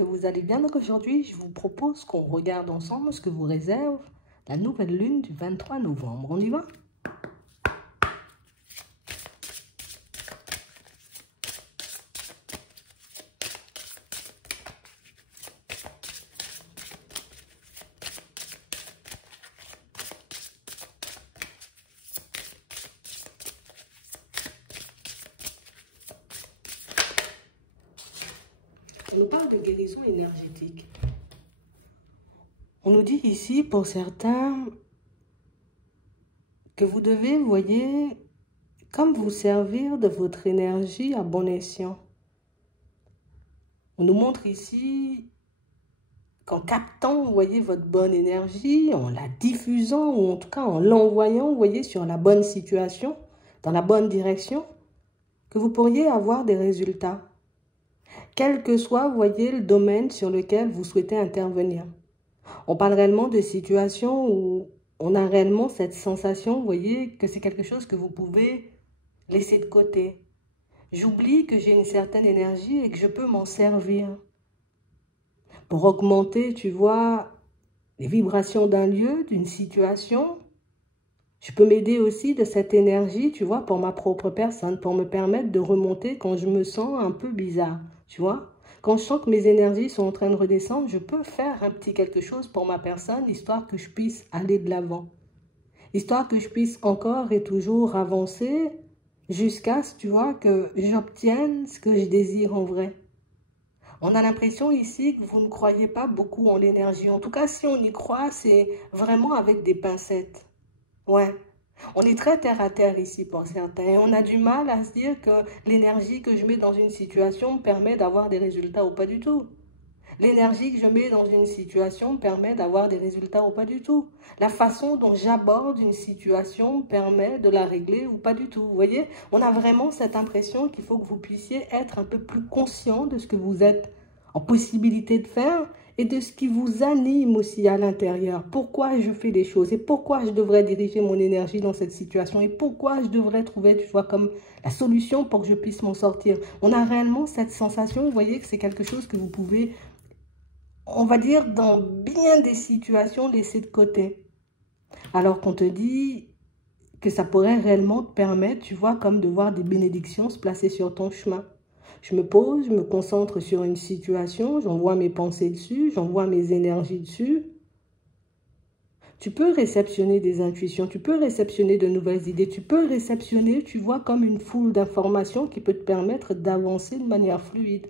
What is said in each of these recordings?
que vous allez bien. Donc aujourd'hui, je vous propose qu'on regarde ensemble ce que vous réserve la nouvelle lune du 23 novembre. On y va? On nous parle de guérison énergétique. On nous dit ici, pour certains, que vous devez, vous voyez, comme vous servir de votre énergie à bon escient. On nous montre ici qu'en captant, vous voyez, votre bonne énergie, en la diffusant, ou en tout cas en l'envoyant, vous voyez, sur la bonne situation, dans la bonne direction, que vous pourriez avoir des résultats. Quel que soit, vous voyez, le domaine sur lequel vous souhaitez intervenir. On parle réellement de situations où on a réellement cette sensation, vous voyez, que c'est quelque chose que vous pouvez laisser de côté. J'oublie que j'ai une certaine énergie et que je peux m'en servir pour augmenter, tu vois, les vibrations d'un lieu, d'une situation. Je peux m'aider aussi de cette énergie, tu vois, pour ma propre personne, pour me permettre de remonter quand je me sens un peu bizarre, tu vois. Quand je sens que mes énergies sont en train de redescendre, je peux faire un petit quelque chose pour ma personne, histoire que je puisse aller de l'avant. Histoire que je puisse encore et toujours avancer jusqu'à, tu vois, que j'obtienne ce que je désire en vrai. On a l'impression ici que vous ne croyez pas beaucoup en l'énergie. En tout cas, si on y croit, c'est vraiment avec des pincettes. Ouais. On est très terre à terre ici pour certains. Et on a du mal à se dire que l'énergie que je mets dans une situation me permet d'avoir des résultats ou pas du tout. L'énergie que je mets dans une situation me permet d'avoir des résultats ou pas du tout. La façon dont j'aborde une situation me permet de la régler ou pas du tout. Vous voyez, on a vraiment cette impression qu'il faut que vous puissiez être un peu plus conscient de ce que vous êtes en possibilité de faire et de ce qui vous anime aussi à l'intérieur. Pourquoi je fais des choses et pourquoi je devrais diriger mon énergie dans cette situation et pourquoi je devrais trouver, tu vois, comme la solution pour que je puisse m'en sortir. On a réellement cette sensation, vous voyez, que c'est quelque chose que vous pouvez, on va dire, dans bien des situations, laisser de côté. Alors qu'on te dit que ça pourrait réellement te permettre, tu vois, comme de voir des bénédictions se placer sur ton chemin. Je me pose, je me concentre sur une situation, j'envoie mes pensées dessus, j'envoie mes énergies dessus. Tu peux réceptionner des intuitions, tu peux réceptionner de nouvelles idées, tu peux réceptionner, tu vois, comme une foule d'informations qui peut te permettre d'avancer de manière fluide.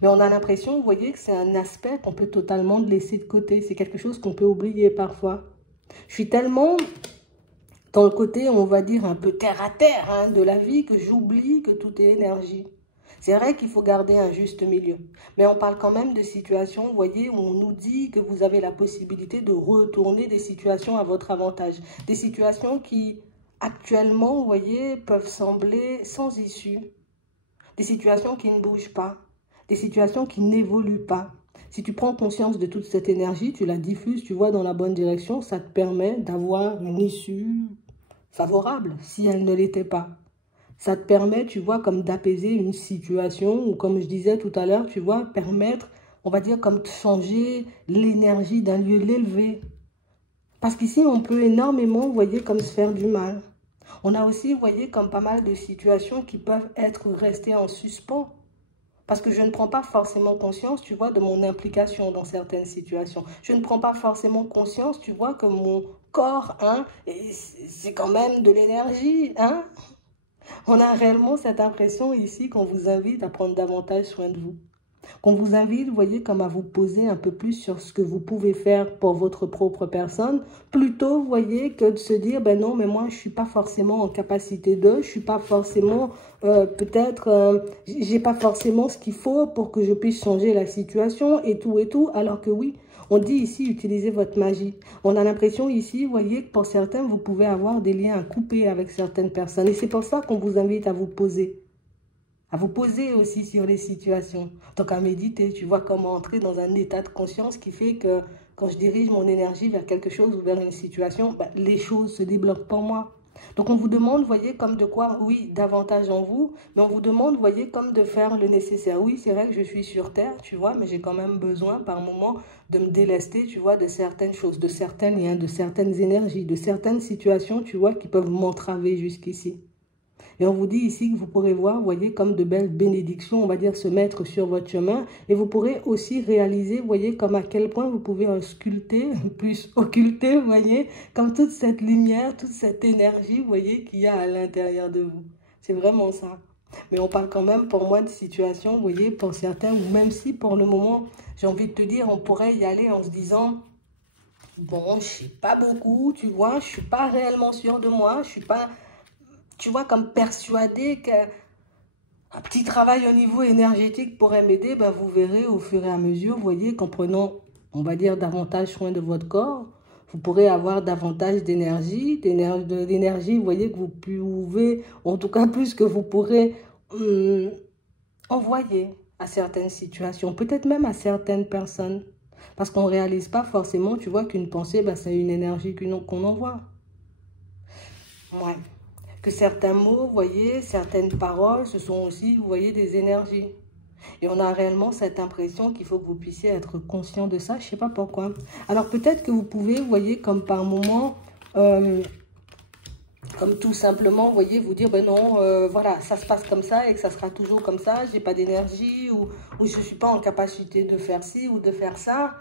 Mais on a l'impression, vous voyez, que c'est un aspect qu'on peut totalement laisser de côté. C'est quelque chose qu'on peut oublier parfois. Je suis tellement dans le côté, on va dire, un peu terre à terre hein, de la vie que j'oublie que tout est énergie. C'est vrai qu'il faut garder un juste milieu. Mais on parle quand même de situations, vous voyez, où on nous dit que vous avez la possibilité de retourner des situations à votre avantage. Des situations qui, actuellement, vous voyez, peuvent sembler sans issue. Des situations qui ne bougent pas. Des situations qui n'évoluent pas. Si tu prends conscience de toute cette énergie, tu la diffuses, tu vois, dans la bonne direction, ça te permet d'avoir une issue favorable, si elle ne l'était pas. Ça te permet, tu vois, comme d'apaiser une situation, ou comme je disais tout à l'heure, tu vois, permettre, on va dire, comme de changer l'énergie d'un lieu, l'élever. Parce qu'ici, on peut énormément, vous voyez, comme se faire du mal. On a aussi, vous voyez, comme pas mal de situations qui peuvent être restées en suspens. Parce que je ne prends pas forcément conscience, tu vois, de mon implication dans certaines situations. Je ne prends pas forcément conscience, tu vois, que mon corps, hein, c'est quand même de l'énergie, hein. On a réellement cette impression ici qu'on vous invite à prendre davantage soin de vous. Qu'on vous invite, vous voyez, comme à vous poser un peu plus sur ce que vous pouvez faire pour votre propre personne. Plutôt, vous voyez, que de se dire, ben non, mais moi, je ne suis pas forcément en capacité de, je ne suis pas forcément, j'ai pas forcément ce qu'il faut pour que je puisse changer la situation et tout, alors que oui, on dit ici, utilisez votre magie. On a l'impression ici, vous voyez, que pour certains, vous pouvez avoir des liens à couper avec certaines personnes. Et c'est pour ça qu'on vous invite à vous poser. À vous poser aussi sur les situations. Donc à méditer, tu vois, comment entrer dans un état de conscience qui fait que quand je dirige mon énergie vers quelque chose ou vers une situation, ben, les choses se débloquent pour moi. Donc on vous demande, vous voyez, comme de quoi, oui, davantage en vous, mais on vous demande, vous voyez, comme de faire le nécessaire. Oui, c'est vrai que je suis sur Terre, tu vois, mais j'ai quand même besoin par moment de me délester, tu vois, de certaines choses, de certains liens, de certaines énergies, de certaines situations, tu vois, qui peuvent m'entraver jusqu'ici. Et on vous dit ici que vous pourrez voir, vous voyez, comme de belles bénédictions, on va dire, se mettre sur votre chemin. Et vous pourrez aussi réaliser, vous voyez, comme à quel point vous pouvez sculpter, plus occulter, vous voyez, comme toute cette lumière, toute cette énergie, vous voyez, qu'il y a à l'intérieur de vous. C'est vraiment ça. Mais on parle quand même, pour moi, de situations, vous voyez, pour certains, ou même si pour le moment, j'ai envie de te dire, on pourrait y aller en se disant, bon, je sais pas beaucoup, tu vois, je suis pas réellement sûre de moi, je suis pas, tu vois, comme persuadée qu'un petit travail au niveau énergétique pourrait m'aider. Ben, vous verrez au fur et à mesure, vous voyez, qu'en prenant, on va dire, davantage soin de votre corps, vous pourrez avoir davantage d'énergie, vous voyez, que vous pouvez, en tout cas plus que vous pourrez envoyer à certaines situations, peut-être même à certaines personnes. Parce qu'on ne réalise pas forcément, tu vois, qu'une pensée, ben, c'est une énergie qu'on envoie. Ouais. Que certains mots, vous voyez, certaines paroles, ce sont aussi, vous voyez, des énergies. Et on a réellement cette impression qu'il faut que vous puissiez être conscient de ça, je ne sais pas pourquoi. Alors peut-être que vous pouvez, vous voyez, comme par moment, comme tout simplement, vous voyez, vous dire, ben non, voilà, ça se passe comme ça et que ça sera toujours comme ça, j'ai pas d'énergie ou je ne suis pas en capacité de faire ci ou de faire ça.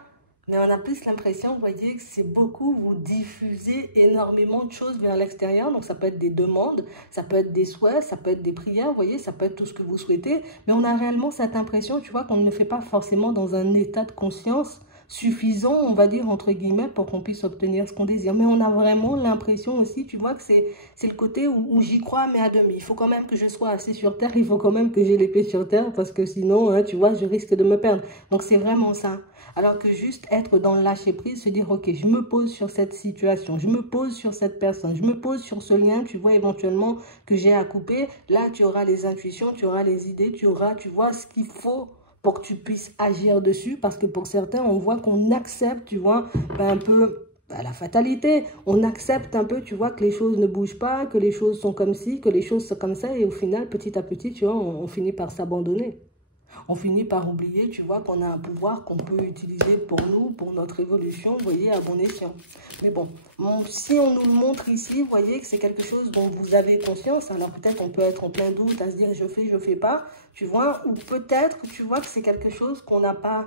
Mais on a plus l'impression, vous voyez, que c'est beaucoup, vous diffusez énormément de choses vers l'extérieur. Donc ça peut être des demandes, ça peut être des souhaits, ça peut être des prières, vous voyez, ça peut être tout ce que vous souhaitez. Mais on a réellement cette impression, tu vois, qu'on ne fait pas forcément dans un état de conscience suffisant, on va dire, entre guillemets, pour qu'on puisse obtenir ce qu'on désire. Mais on a vraiment l'impression aussi, tu vois, que c'est le côté où j'y crois, mais à demi. Il faut quand même que je sois assez sur terre, il faut quand même que j'ai les pieds sur terre, parce que sinon, hein, tu vois, je risque de me perdre. Donc c'est vraiment ça. Alors que juste être dans le lâcher-prise, se dire, ok, je me pose sur cette situation, je me pose sur cette personne, je me pose sur ce lien, tu vois, éventuellement, que j'ai à couper. Là, tu auras les intuitions, tu auras les idées, tu auras, tu vois, ce qu'il faut pour que tu puisses agir dessus. Parce que pour certains, on voit qu'on accepte, tu vois, un peu la fatalité. On accepte un peu, tu vois, que les choses ne bougent pas, que les choses sont comme ci, que les choses sont comme ça. Et au final, petit à petit, tu vois, on finit par s'abandonner. On finit par oublier, tu vois, qu'on a un pouvoir qu'on peut utiliser pour nous, pour notre évolution, vous voyez, à bon escient. Mais bon, si on nous le montre ici, vous voyez que c'est quelque chose dont vous avez conscience. Alors peut-être on peut être en plein doute, à se dire je fais pas, tu vois. Ou peut-être, tu vois, que c'est quelque chose qu'on n'a pas...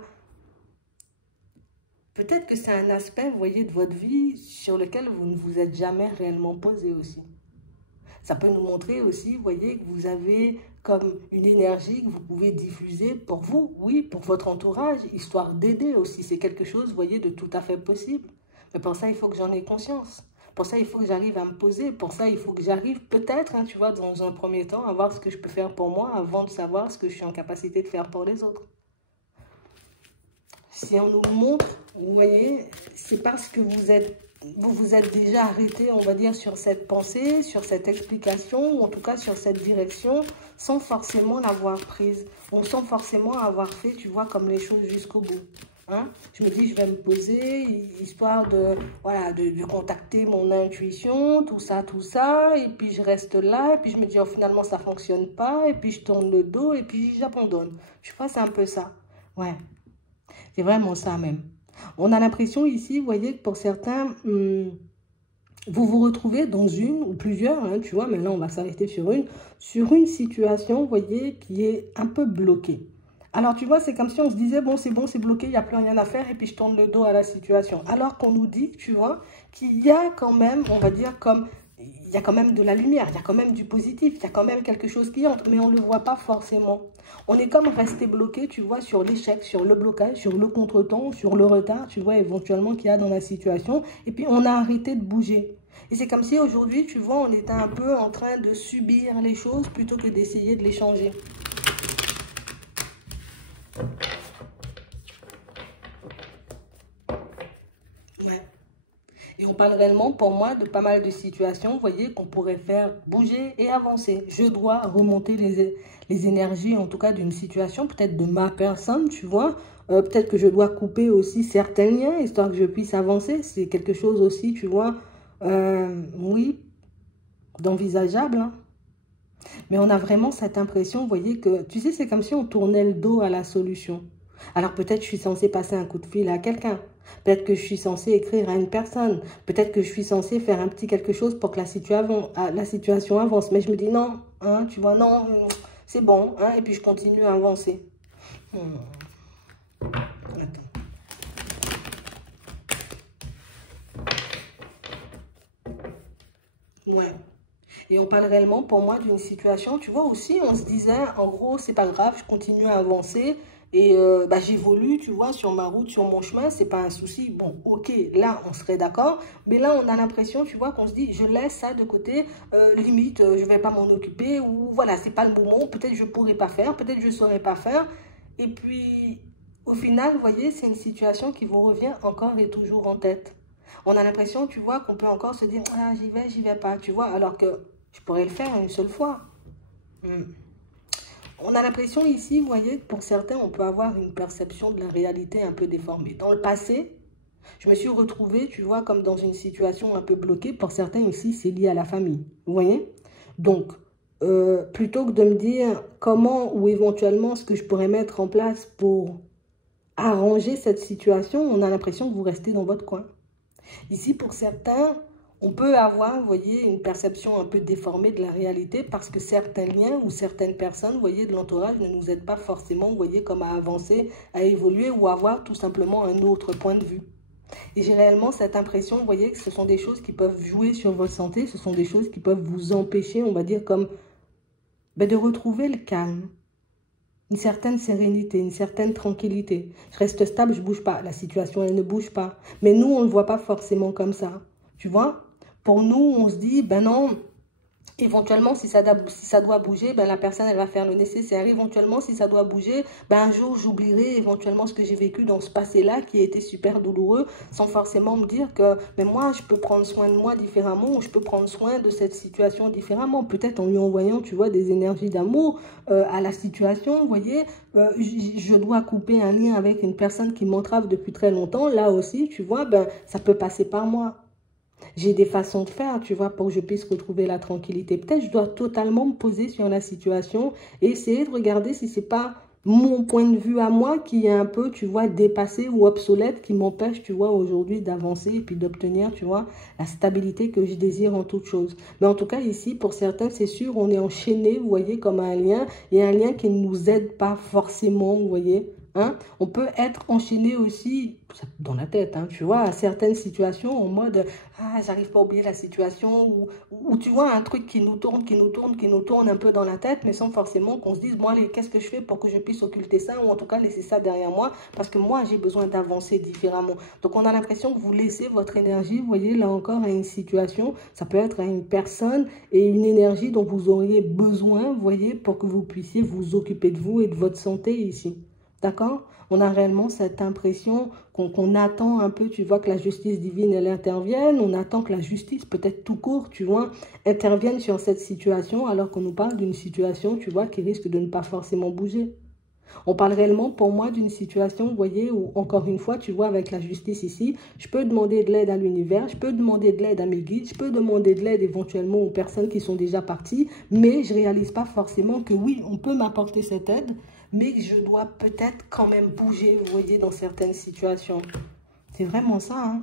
Peut-être que c'est un aspect, vous voyez, de votre vie sur lequel vous ne vous êtes jamais réellement posé aussi. Ça peut nous montrer aussi, vous voyez, que vous avez comme une énergie que vous pouvez diffuser pour vous, oui, pour votre entourage, histoire d'aider aussi. C'est quelque chose, vous voyez, de tout à fait possible. Mais pour ça, il faut que j'en ai conscience. Pour ça, il faut que j'arrive à me poser. Pour ça, il faut que j'arrive peut-être, hein, tu vois, dans un premier temps, à voir ce que je peux faire pour moi avant de savoir ce que je suis en capacité de faire pour les autres. Si on nous le montre, vous voyez, c'est parce que vous vous êtes déjà arrêté, on va dire, sur cette pensée, sur cette explication, ou en tout cas sur cette direction, sans forcément l'avoir prise, ou sans forcément avoir fait, tu vois, comme les choses jusqu'au bout. Hein? Je me dis, je vais me poser, histoire de, voilà, de contacter mon intuition, tout ça, et puis je reste là, et puis je me dis, oh, finalement, ça ne fonctionne pas, et puis je tourne le dos, et puis j'abandonne. Je crois que c'est un peu ça. Ouais. C'est vraiment ça même. On a l'impression ici, vous voyez, que pour certains, vous vous retrouvez dans une ou plusieurs, hein, tu vois, mais là on va s'arrêter sur une situation, vous voyez, qui est un peu bloquée. Alors tu vois, c'est comme si on se disait, bon, c'est bloqué, il n'y a plus rien à faire, et puis je tourne le dos à la situation. Alors qu'on nous dit, tu vois, qu'il y a quand même, on va dire, comme... Il y a quand même de la lumière, il y a quand même du positif, il y a quand même quelque chose qui entre, mais on ne le voit pas forcément. On est comme resté bloqué, tu vois, sur l'échec, sur le blocage, sur le contretemps, sur le retard, tu vois, éventuellement qu'il y a dans la situation. Et puis, on a arrêté de bouger. Et c'est comme si aujourd'hui, tu vois, on était un peu en train de subir les choses plutôt que d'essayer de les changer. Ouais. Et on parle réellement, pour moi, de pas mal de situations, vous voyez, qu'on pourrait faire bouger et avancer. Je dois remonter les énergies, en tout cas, d'une situation, peut-être de ma personne, tu vois. Peut-être que je dois couper aussi certains liens, histoire que je puisse avancer. C'est quelque chose aussi, tu vois, oui, d'envisageable, hein. Mais on a vraiment cette impression, vous voyez, que, tu sais, c'est comme si on tournait le dos à la solution. Alors peut-être je suis censée passer un coup de fil à quelqu'un. Peut-être que je suis censée écrire à une personne. Peut-être que je suis censée faire un petit quelque chose pour que la situation avance. Mais je me dis non, hein, tu vois, non, c'est bon, hein, et puis je continue à avancer. Attends. Ouais. Et on parle réellement, pour moi, d'une situation, tu vois, aussi, on se disait, en gros, c'est pas grave, je continue à avancer et bah, j'évolue, tu vois, sur ma route, sur mon chemin, c'est pas un souci. Bon, ok, là, on serait d'accord, mais là, on a l'impression, tu vois, qu'on se dit, je laisse ça de côté, limite, je vais pas m'en occuper, ou voilà, c'est pas le moment, peut-être je pourrais pas faire, peut-être je saurais pas faire. Et puis, au final, vous voyez, c'est une situation qui vous revient encore et toujours en tête. On a l'impression, tu vois, qu'on peut encore se dire, ah, j'y vais pas, tu vois, alors que je pourrais le faire une seule fois. On a l'impression ici, vous voyez, que pour certains, on peut avoir une perception de la réalité un peu déformée. Dans le passé, je me suis retrouvée, tu vois, comme dans une situation un peu bloquée. Pour certains ici, c'est lié à la famille, vous voyez. Donc, plutôt que de me dire comment ou éventuellement ce que je pourrais mettre en place pour arranger cette situation, on a l'impression que vous restez dans votre coin. Ici, pour certains, on peut avoir, vous voyez, une perception un peu déformée de la réalité parce que certains liens ou certaines personnes, vous voyez, de l'entourage ne nous aident pas forcément, vous voyez, comme à avancer, à évoluer ou à avoir tout simplement un autre point de vue. Et j'ai réellement cette impression, vous voyez, que ce sont des choses qui peuvent jouer sur votre santé, ce sont des choses qui peuvent vous empêcher, on va dire, comme de retrouver le calme, une certaine sérénité, une certaine tranquillité. Je reste stable, je ne bouge pas. La situation, elle ne bouge pas. Mais nous, on ne le voit pas forcément comme ça. Tu vois? Pour nous, on se dit, ben non, éventuellement, si ça doit bouger, ben la personne, elle va faire le nécessaire. Éventuellement, si ça doit bouger, ben un jour, j'oublierai éventuellement ce que j'ai vécu dans ce passé-là qui a été super douloureux, sans forcément me dire que mais moi, je peux prendre soin de moi différemment ou je peux prendre soin de cette situation différemment. Peut-être en lui envoyant, tu vois, des énergies d'amour à la situation. Vous voyez, je dois couper un lien avec une personne qui m'entrave depuis très longtemps. Là aussi, tu vois, ben ça peut passer par moi. J'ai des façons de faire, tu vois, pour que je puisse retrouver la tranquillité. Peut-être je dois totalement me poser sur la situation et essayer de regarder si c'est pas mon point de vue à moi qui est un peu, tu vois, dépassé ou obsolète, qui m'empêche, tu vois, aujourd'hui d'avancer et puis d'obtenir, tu vois, la stabilité que je désire en toute chose. Mais en tout cas, ici, pour certains, c'est sûr, on est enchaîné, vous voyez, comme un lien. Il y a un lien qui ne nous aide pas forcément, vous voyez. Hein? On peut être enchaîné aussi dans la tête, hein, tu vois, à certaines situations en mode ah, j'arrive pas à oublier la situation ou tu vois un truc qui nous tourne, qui nous tourne un peu dans la tête, mais sans forcément qu'on se dise bon allez, qu'est-ce que je fais pour que je puisse occulter ça ou en tout cas laisser ça derrière moi parce que moi j'ai besoin d'avancer différemment. Donc on a l'impression que vous laissez votre énergie, vous voyez là encore à une situation, ça peut être à une personne et une énergie dont vous auriez besoin, vous voyez, pour que vous puissiez vous occuper de vous et de votre santé ici. D'accord? On a réellement cette impression qu'on attend un peu, tu vois, que la justice divine, elle intervienne. On attend que la justice, peut-être tout court, tu vois, intervienne sur cette situation alors qu'on nous parle d'une situation, tu vois, qui risque de ne pas forcément bouger. On parle réellement, pour moi, d'une situation, vous voyez, où, encore une fois, tu vois, avec la justice ici, je peux demander de l'aide à l'univers, je peux demander de l'aide à mes guides, je peux demander de l'aide éventuellement aux personnes qui sont déjà parties, mais je ne réalise pas forcément que oui, on peut m'apporter cette aide, mais que je dois peut-être quand même bouger, vous voyez, dans certaines situations. C'est vraiment ça, hein.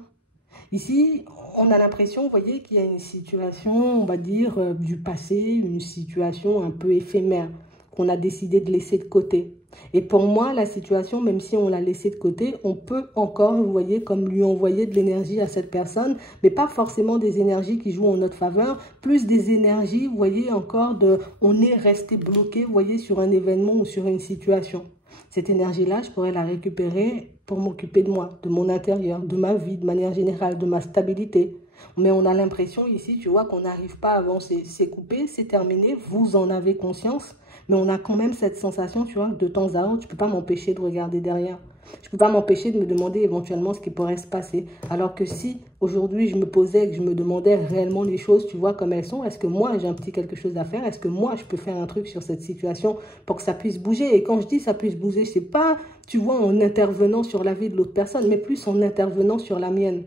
Ici, on a l'impression, vous voyez, qu'il y a une situation, on va dire, du passé, une situation un peu éphémère, qu'on a décidé de laisser de côté. Et pour moi, la situation, même si on l'a laissée de côté, on peut encore, vous voyez, comme lui envoyer de l'énergie à cette personne, mais pas forcément des énergies qui jouent en notre faveur, plus des énergies, vous voyez, encore de, on est resté bloqué, vous voyez, sur un événement ou sur une situation. Cette énergie-là, je pourrais la récupérer pour m'occuper de moi, de mon intérieur, de ma vie, de manière générale, de ma stabilité. Mais on a l'impression ici, tu vois, qu'on n'arrive pas à avancer. C'est coupé, c'est terminé, vous en avez conscience. Mais on a quand même cette sensation, tu vois, de temps à autre, je ne peux pas m'empêcher de regarder derrière. Je ne peux pas m'empêcher de me demander éventuellement ce qui pourrait se passer. Alors que si aujourd'hui je me posais et que je me demandais réellement les choses, tu vois, comme elles sont, est-ce que moi j'ai un petit quelque chose à faire? Est-ce que moi je peux faire un truc sur cette situation pour que ça puisse bouger? Et quand je dis ça puisse bouger, c'est pas, tu vois, en intervenant sur la vie de l'autre personne, mais plus en intervenant sur la mienne.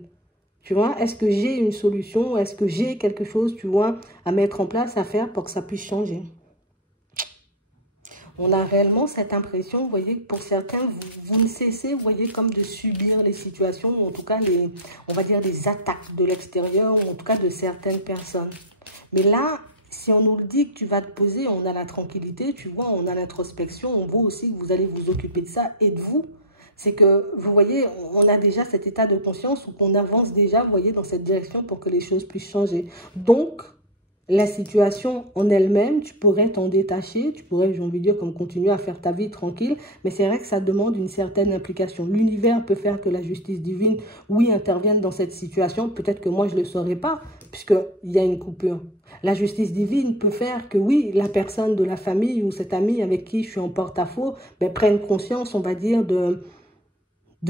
Tu vois, est-ce que j'ai une solution? Est-ce que j'ai quelque chose, tu vois, à mettre en place, à faire pour que ça puisse changer? On a réellement cette impression, vous voyez, que pour certains, vous ne cessez, vous voyez, comme de subir les situations, ou en tout cas, on va dire, les attaques de l'extérieur, ou en tout cas de certaines personnes. Mais là, si on nous le dit que tu vas te poser, on a la tranquillité, tu vois, on a l'introspection, on voit aussi que vous allez vous occuper de ça et de vous. C'est que, vous voyez, on a déjà cet état de conscience où on avance déjà, vous voyez, dans cette direction pour que les choses puissent changer. Donc, la situation en elle-même, tu pourrais t'en détacher, tu pourrais, j'ai envie de dire, comme continuer à faire ta vie tranquille, mais c'est vrai que ça demande une certaine implication. L'univers peut faire que la justice divine, oui, intervienne dans cette situation, peut-être que moi je ne le saurais pas, puisqu'il y a une coupure. La justice divine peut faire que, oui, la personne de la famille ou cet ami avec qui je suis en porte-à-faux, ben, prenne conscience, on va dire, de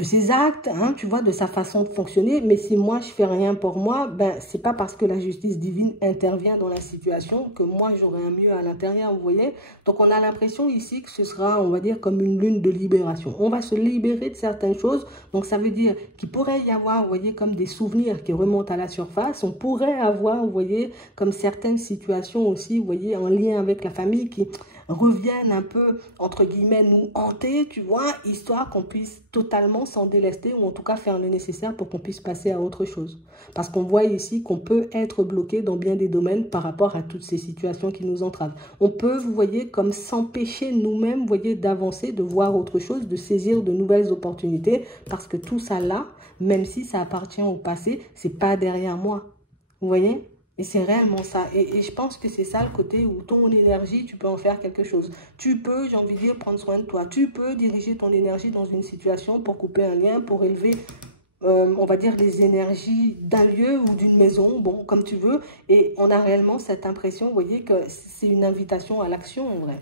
ses actes, hein, tu vois, de sa façon de fonctionner. Mais si moi, je fais rien pour moi, ben, c'est pas parce que la justice divine intervient dans la situation que moi, j'aurai un mieux à l'intérieur, vous voyez. Donc, on a l'impression ici que ce sera, on va dire, comme une lune de libération. On va se libérer de certaines choses. Donc, ça veut dire qu'il pourrait y avoir, vous voyez, comme des souvenirs qui remontent à la surface. On pourrait avoir, vous voyez, comme certaines situations aussi, vous voyez, en lien avec la famille qui reviennent un peu, entre guillemets, nous hanter, tu vois, histoire qu'on puisse totalement s'en délester ou en tout cas faire le nécessaire pour qu'on puisse passer à autre chose. Parce qu'on voit ici qu'on peut être bloqué dans bien des domaines par rapport à toutes ces situations qui nous entravent. On peut, vous voyez, comme s'empêcher nous-mêmes, vous voyez, d'avancer, de voir autre chose, de saisir de nouvelles opportunités parce que tout ça là, même si ça appartient au passé, c'est pas derrière moi. Vous voyez ? Et c'est réellement ça. Et je pense que c'est ça le côté où ton énergie, tu peux en faire quelque chose. Tu peux, j'ai envie de dire, prendre soin de toi. Tu peux diriger ton énergie dans une situation pour couper un lien, pour élever, on va dire, les énergies d'un lieu ou d'une maison, bon, comme tu veux. Et on a réellement cette impression, vous voyez, que c'est une invitation à l'action, en vrai.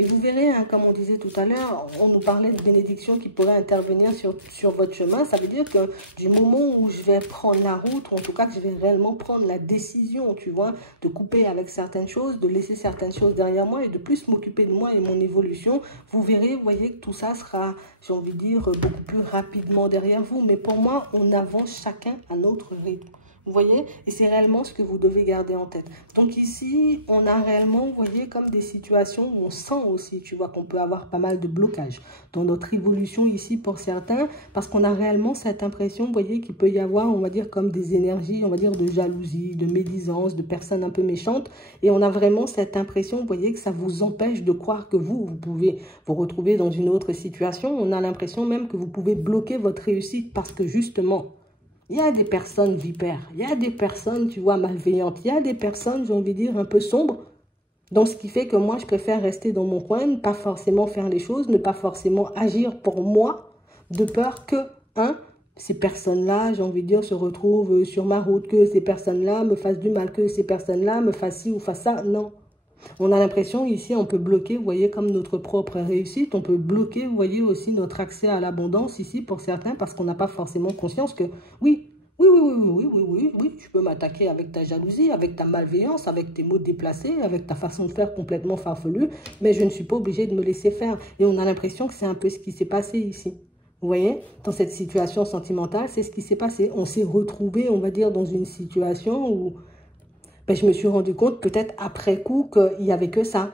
Et vous verrez, hein, comme on disait tout à l'heure, on nous parlait de bénédictions qui pourraient intervenir sur votre chemin. Ça veut dire que du moment où je vais prendre la route, ou en tout cas que je vais réellement prendre la décision, tu vois, de couper avec certaines choses, de laisser certaines choses derrière moi et de plus m'occuper de moi et mon évolution, vous verrez, vous voyez que tout ça sera, j'ai envie de dire, beaucoup plus rapidement derrière vous. Mais pour moi, on avance chacun à notre rythme. Vous voyez? Et c'est réellement ce que vous devez garder en tête. Donc ici, on a réellement, vous voyez, comme des situations où on sent aussi, tu vois, qu'on peut avoir pas mal de blocages dans notre évolution ici pour certains, parce qu'on a réellement cette impression, vous voyez, qu'il peut y avoir, on va dire, comme des énergies, on va dire, de jalousie, de médisance, de personnes un peu méchantes. Et on a vraiment cette impression, vous voyez, que ça vous empêche de croire que vous pouvez vous retrouver dans une autre situation. On a l'impression même que vous pouvez bloquer votre réussite parce que justement, il y a des personnes vipères, il y a des personnes, tu vois, malveillantes, il y a des personnes, j'ai envie de dire, un peu sombres. Donc, ce qui fait que moi, je préfère rester dans mon coin, ne pas forcément faire les choses, ne pas forcément agir pour moi, de peur que, ces personnes-là, j'ai envie de dire, se retrouvent sur ma route, que ces personnes-là me fassent du mal, que ces personnes-là me fassent ci ou fassent ça. Non. On a l'impression ici, on peut bloquer, vous voyez, comme notre propre réussite, on peut bloquer, vous voyez, aussi notre accès à l'abondance ici pour certains parce qu'on n'a pas forcément conscience que oui, je peux m'attaquer avec ta jalousie, avec ta malveillance, avec tes mots déplacés, avec ta façon de faire complètement farfelue, mais je ne suis pas obligée de me laisser faire. Et on a l'impression que c'est un peu ce qui s'est passé ici. Vous voyez, dans cette situation sentimentale, c'est ce qui s'est passé. On s'est retrouvé, on va dire, dans une situation où ben, je me suis rendu compte peut-être après coup qu'il n'y avait que ça.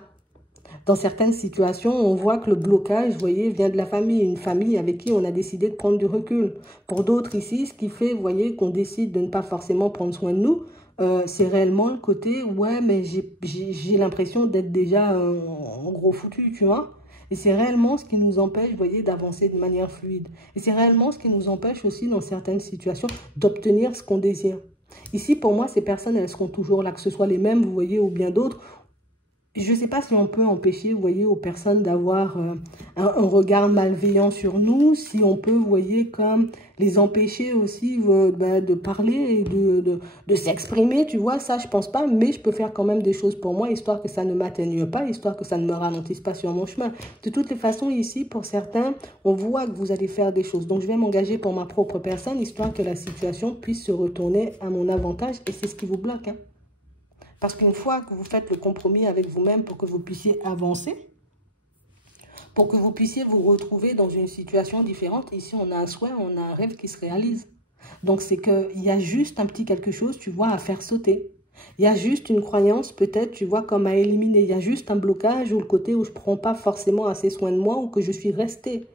Dans certaines situations, on voit que le blocage, vous voyez, vient de la famille. Une famille avec qui on a décidé de prendre du recul. Pour d'autres ici, ce qui fait, vous voyez, qu'on décide de ne pas forcément prendre soin de nous, c'est réellement le côté, ouais, mais j'ai l'impression d'être déjà en gros foutu, tu vois. Et c'est réellement ce qui nous empêche, vous voyez, d'avancer de manière fluide. Et c'est réellement ce qui nous empêche aussi, dans certaines situations, d'obtenir ce qu'on désire. Ici, pour moi, ces personnes, elles seront toujours là, que ce soit les mêmes, vous voyez, ou bien d'autres. Je ne sais pas si on peut empêcher, vous voyez, aux personnes d'avoir un regard malveillant sur nous, si on peut, vous voyez, comme les empêcher aussi de parler et de s'exprimer, tu vois, ça, je pense pas, mais je peux faire quand même des choses pour moi, histoire que ça ne m'atteigne pas, histoire que ça ne me ralentisse pas sur mon chemin. De toutes les façons, ici, pour certains, on voit que vous allez faire des choses. Donc, je vais m'engager pour ma propre personne, histoire que la situation puisse se retourner à mon avantage, et c'est ce qui vous bloque, hein. Parce qu'une fois que vous faites le compromis avec vous-même pour que vous puissiez avancer, pour que vous puissiez vous retrouver dans une situation différente. Ici, on a un souhait, on a un rêve qui se réalise. Donc, c'est qu'il y a juste un petit quelque chose, tu vois, à faire sauter. Il y a juste une croyance, peut-être, tu vois, comme à éliminer. Il y a juste un blocage ou le côté où je ne prends pas forcément assez soin de moi ou que je suis restée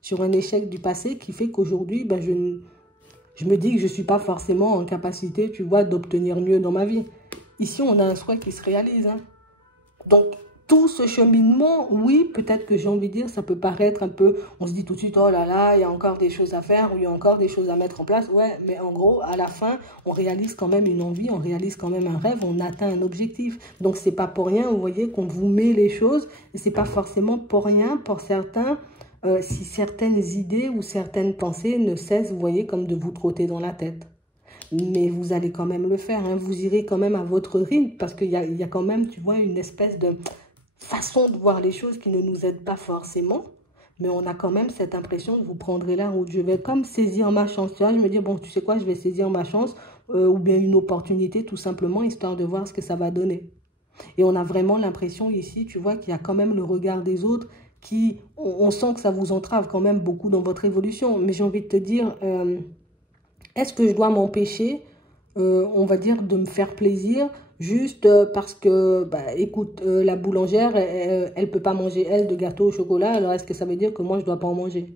sur un échec du passé qui fait qu'aujourd'hui, ben, je me dis que je ne suis pas forcément en capacité, tu vois, d'obtenir mieux dans ma vie. Ici, on a un souhait qui se réalise. Hein. Donc, tout ce cheminement, oui, peut-être que j'ai envie de dire, ça peut paraître un peu, on se dit tout de suite, oh là là, il y a encore des choses à faire, ou il y a encore des choses à mettre en place. Ouais, mais en gros, à la fin, on réalise quand même une envie, on réalise quand même un rêve, on atteint un objectif. Donc, c'est pas pour rien, vous voyez, qu'on vous met les choses, et c'est pas forcément pour rien, pour certains, si certaines idées ou certaines pensées ne cessent, vous voyez, comme de vous trotter dans la tête. Mais vous allez quand même le faire, hein. Vous irez quand même à votre rythme, parce qu'il y a quand même, tu vois, une espèce de façon de voir les choses qui ne nous aide pas forcément, mais on a quand même cette impression que vous prendrez la route. Je vais comme saisir ma chance, tu vois, je me dis, bon, tu sais quoi, je vais saisir ma chance, ou bien une opportunité, tout simplement, histoire de voir ce que ça va donner. Et on a vraiment l'impression ici, tu vois, qu'il y a quand même le regard des autres, qui, on sent que ça vous entrave quand même beaucoup dans votre évolution, mais j'ai envie de te dire, est-ce que je dois m'empêcher, on va dire, de me faire plaisir juste parce que, bah, écoute, la boulangère, elle peut pas manger, elle, de gâteau au chocolat, alors est-ce que ça veut dire que moi, je dois pas en manger?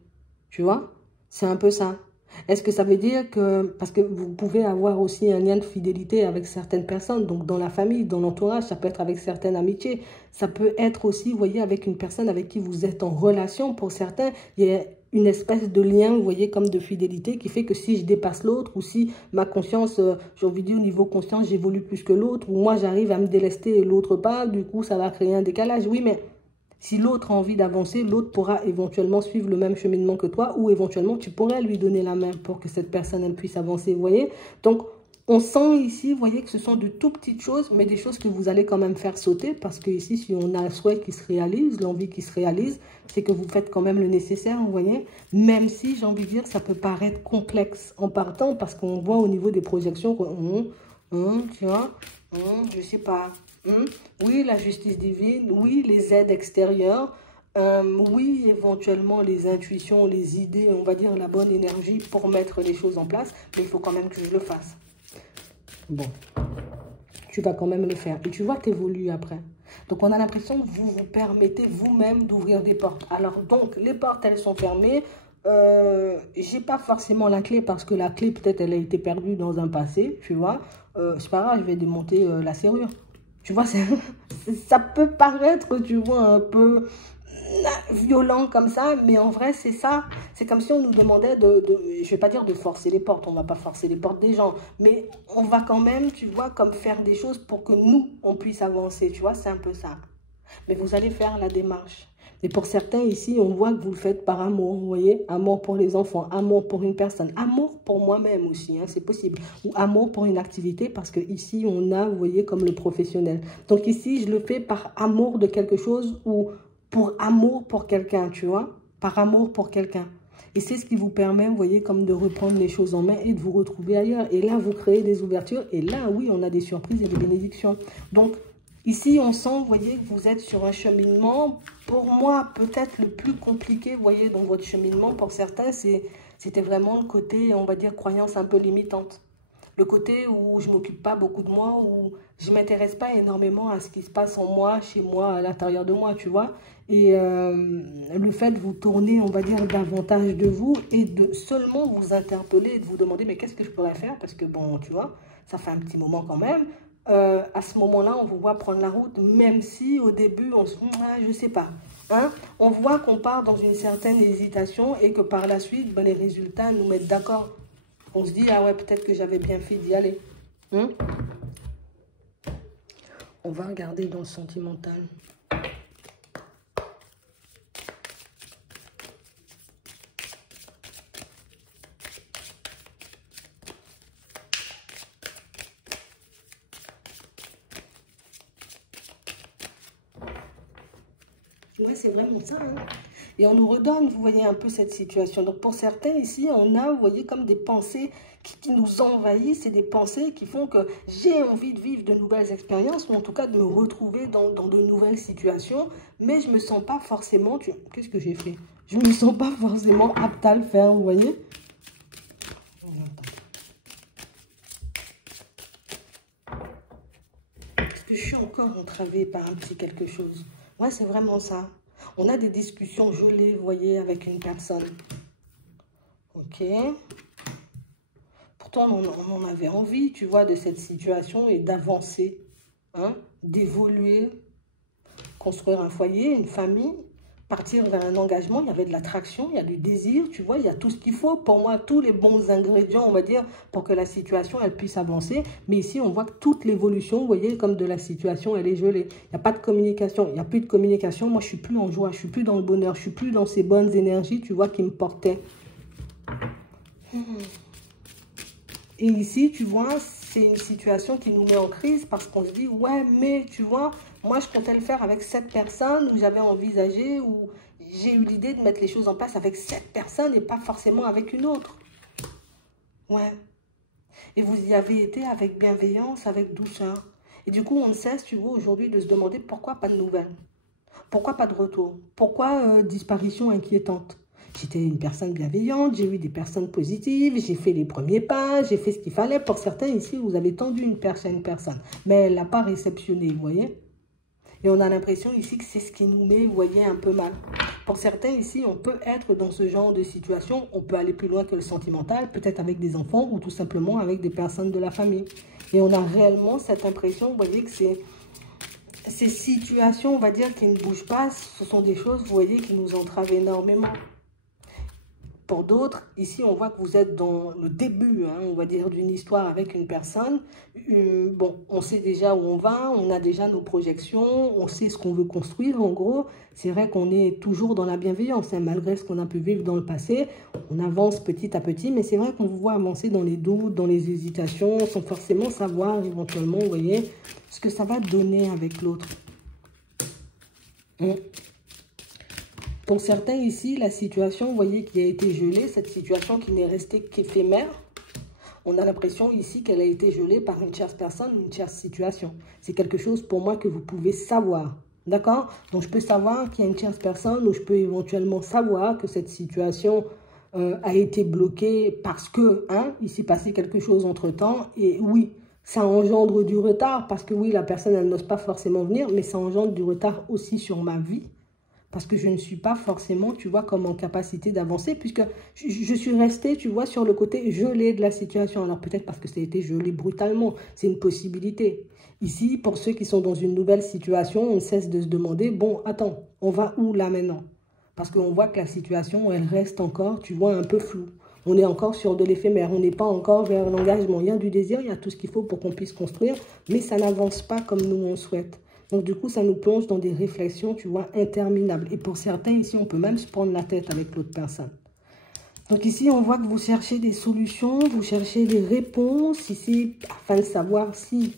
Tu vois? C'est un peu ça. Est-ce que ça veut dire que, parce que vous pouvez avoir aussi un lien de fidélité avec certaines personnes, donc dans la famille, dans l'entourage, ça peut être avec certaines amitiés, ça peut être aussi, vous voyez, avec une personne avec qui vous êtes en relation, pour certains, il y a une espèce de lien, vous voyez, comme de fidélité qui fait que si je dépasse l'autre ou si ma conscience, j'ai envie de dire au niveau conscience, j'évolue plus que l'autre ou moi j'arrive à me délester et l'autre pas, du coup ça va créer un décalage. Oui, mais si l'autre a envie d'avancer, l'autre pourra éventuellement suivre le même cheminement que toi ou éventuellement tu pourrais lui donner la main pour que cette personne elle puisse avancer, vous voyez. Donc, on sent ici, vous voyez, que ce sont de tout petites choses, mais des choses que vous allez quand même faire sauter parce que ici, si on a un souhait qui se réalise, l'envie qui se réalise, c'est que vous faites quand même le nécessaire, vous voyez. Même si, j'ai envie de dire, ça peut paraître complexe en partant parce qu'on voit au niveau des projections, tu vois, je sais pas. Oui, la justice divine, oui, les aides extérieures, oui, éventuellement les intuitions, les idées, on va dire la bonne énergie pour mettre les choses en place, mais il faut quand même que je le fasse. Bon, tu vas quand même le faire. Et tu vois, tu évolues après. Donc, on a l'impression que vous vous permettez vous-même d'ouvrir des portes. Alors, donc, les portes, elles sont fermées. J'ai pas forcément la clé parce que la clé, peut-être, elle a été perdue dans un passé, tu vois. C'est pas grave, je vais démonter la serrure. Tu vois, ça peut paraître, tu vois, un peu violent comme ça, mais en vrai, c'est ça. C'est comme si on nous demandait je vais pas dire de forcer les portes, on va pas forcer les portes des gens, mais on va quand même, tu vois, comme faire des choses pour que nous, on puisse avancer, tu vois, c'est un peu ça. Mais vous allez faire la démarche. Et pour certains ici, on voit que vous le faites par amour, vous voyez, amour pour les enfants, amour pour une personne, amour pour moi-même aussi, hein, c'est possible, ou amour pour une activité, parce que ici, on a, vous voyez, comme le professionnel. Donc ici, je le fais par amour de quelque chose ou pour amour pour quelqu'un, tu vois, par amour pour quelqu'un. Et c'est ce qui vous permet, vous voyez, comme de reprendre les choses en main et de vous retrouver ailleurs. Et là, vous créez des ouvertures. Et là, oui, on a des surprises et des bénédictions. Donc, ici, on sent, vous voyez, que vous êtes sur un cheminement, pour moi, peut-être le plus compliqué, vous voyez, dans votre cheminement. Pour certains, c'était vraiment le côté, on va dire, croyance un peu limitante. Le côté où je ne m'occupe pas beaucoup de moi, où je ne m'intéresse pas énormément à ce qui se passe en moi, chez moi, à l'intérieur de moi, tu vois. Et le fait de vous tourner, on va dire, davantage de vous et de seulement vous interpeller et de vous demander, mais qu'est-ce que je pourrais faire? Parce que, bon, tu vois, ça fait un petit moment quand même. À ce moment-là, on vous voit prendre la route, même si au début, on se dit, ah, je ne sais pas. Hein? On voit qu'on part dans une certaine hésitation et que par la suite, ben, les résultats nous mettent d'accord. On se dit, ah ouais, peut-être que j'avais bien fait d'y aller. On va regarder dans le sentimental. Ouais, c'est vraiment ça. Hein. Et on nous redonne, vous voyez, un peu cette situation. Donc, pour certains, ici, on a, vous voyez, comme des pensées qui nous envahissent. C'est des pensées qui font que j'ai envie de vivre de nouvelles expériences, ou en tout cas de me retrouver dans de nouvelles situations. Mais je ne me sens pas forcément... Qu'est-ce que j'ai fait? Je ne me sens pas forcément apte à le faire, vous voyez. Parce que je suis encore entravée par un petit quelque chose. Ouais, c'est vraiment ça. On a des discussions gelées, vous voyez, avec une personne. Ok. Pourtant, on en avait envie, tu vois, de cette situation et d'avancer, hein, d'évoluer, construire un foyer, une famille, partir vers un engagement. Il y avait de l'attraction, il y a du désir, tu vois, il y a tout ce qu'il faut. Pour moi, tous les bons ingrédients, on va dire, pour que la situation, elle puisse avancer. Mais ici, on voit que toute l'évolution, vous voyez, comme de la situation, elle est gelée. Il n'y a pas de communication, il n'y a plus de communication. Moi, je suis plus en joie, je suis plus dans le bonheur, je suis plus dans ces bonnes énergies, tu vois, qui me portaient. Et ici, tu vois, c'est une situation qui nous met en crise parce qu'on se dit, ouais, mais tu vois, moi, je comptais le faire avec cette personne où j'avais envisagé, où j'ai eu l'idée de mettre les choses en place avec cette personne et pas forcément avec une autre. Ouais. Et vous y avez été avec bienveillance, avec douceur. Et du coup, on ne cesse, tu vois, aujourd'hui de se demander pourquoi pas de nouvelles. Pourquoi pas de retour? Pourquoi disparition inquiétante? J'étais une personne bienveillante, j'ai eu des personnes positives, j'ai fait les premiers pas, j'ai fait ce qu'il fallait. Pour certains ici, vous avez tendu une perche à une personne, mais elle ne l'a pas réceptionnée, vous voyez. Et on a l'impression ici que c'est ce qui nous met, vous voyez, un peu mal. Pour certains ici, on peut être dans ce genre de situation, on peut aller plus loin que le sentimental, peut-être avec des enfants ou tout simplement avec des personnes de la famille. Et on a réellement cette impression, vous voyez, que ces situations, on va dire, qui ne bougent pas, ce sont des choses, vous voyez, qui nous entravent énormément. Pour d'autres, ici, on voit que vous êtes dans le début, hein, on va dire, d'une histoire avec une personne. Bon, on sait déjà où on va, on a déjà nos projections, on sait ce qu'on veut construire, en gros. C'est vrai qu'on est toujours dans la bienveillance, hein, malgré ce qu'on a pu vivre dans le passé. On avance petit à petit, mais c'est vrai qu'on vous voit avancer dans les doutes, dans les hésitations, sans forcément savoir, éventuellement, vous voyez, ce que ça va donner avec l'autre. Pour certains ici, la situation, vous voyez, qui a été gelée, cette situation qui n'est restée qu'éphémère, on a l'impression ici qu'elle a été gelée par une tierce personne, une tierce situation. C'est quelque chose pour moi que vous pouvez savoir. D'accord? Donc, je peux savoir qu'il y a une tierce personne ou je peux éventuellement savoir que cette situation a été bloquée parce que, hein, il s'est passé quelque chose entre-temps. Et oui, ça engendre du retard parce que oui, la personne, elle n'ose pas forcément venir, mais ça engendre du retard aussi sur ma vie. Parce que je ne suis pas forcément, tu vois, comme en capacité d'avancer, puisque je suis restée, tu vois, sur le côté gelé de la situation. Alors peut-être parce que ça a été gelé brutalement, c'est une possibilité. Ici, pour ceux qui sont dans une nouvelle situation, on cesse de se demander, bon, attends, on va où là maintenant? Parce qu'on voit que la situation, elle reste encore, tu vois, un peu floue. On est encore sur de l'éphémère, on n'est pas encore vers l'engagement. Il y a du désir, il y a tout ce qu'il faut pour qu'on puisse construire, mais ça n'avance pas comme nous on souhaite. Donc, du coup, ça nous plonge dans des réflexions, tu vois, interminables. Et pour certains, ici, on peut même se prendre la tête avec l'autre personne. Donc, ici, on voit que vous cherchez des solutions, vous cherchez des réponses, ici, afin de savoir si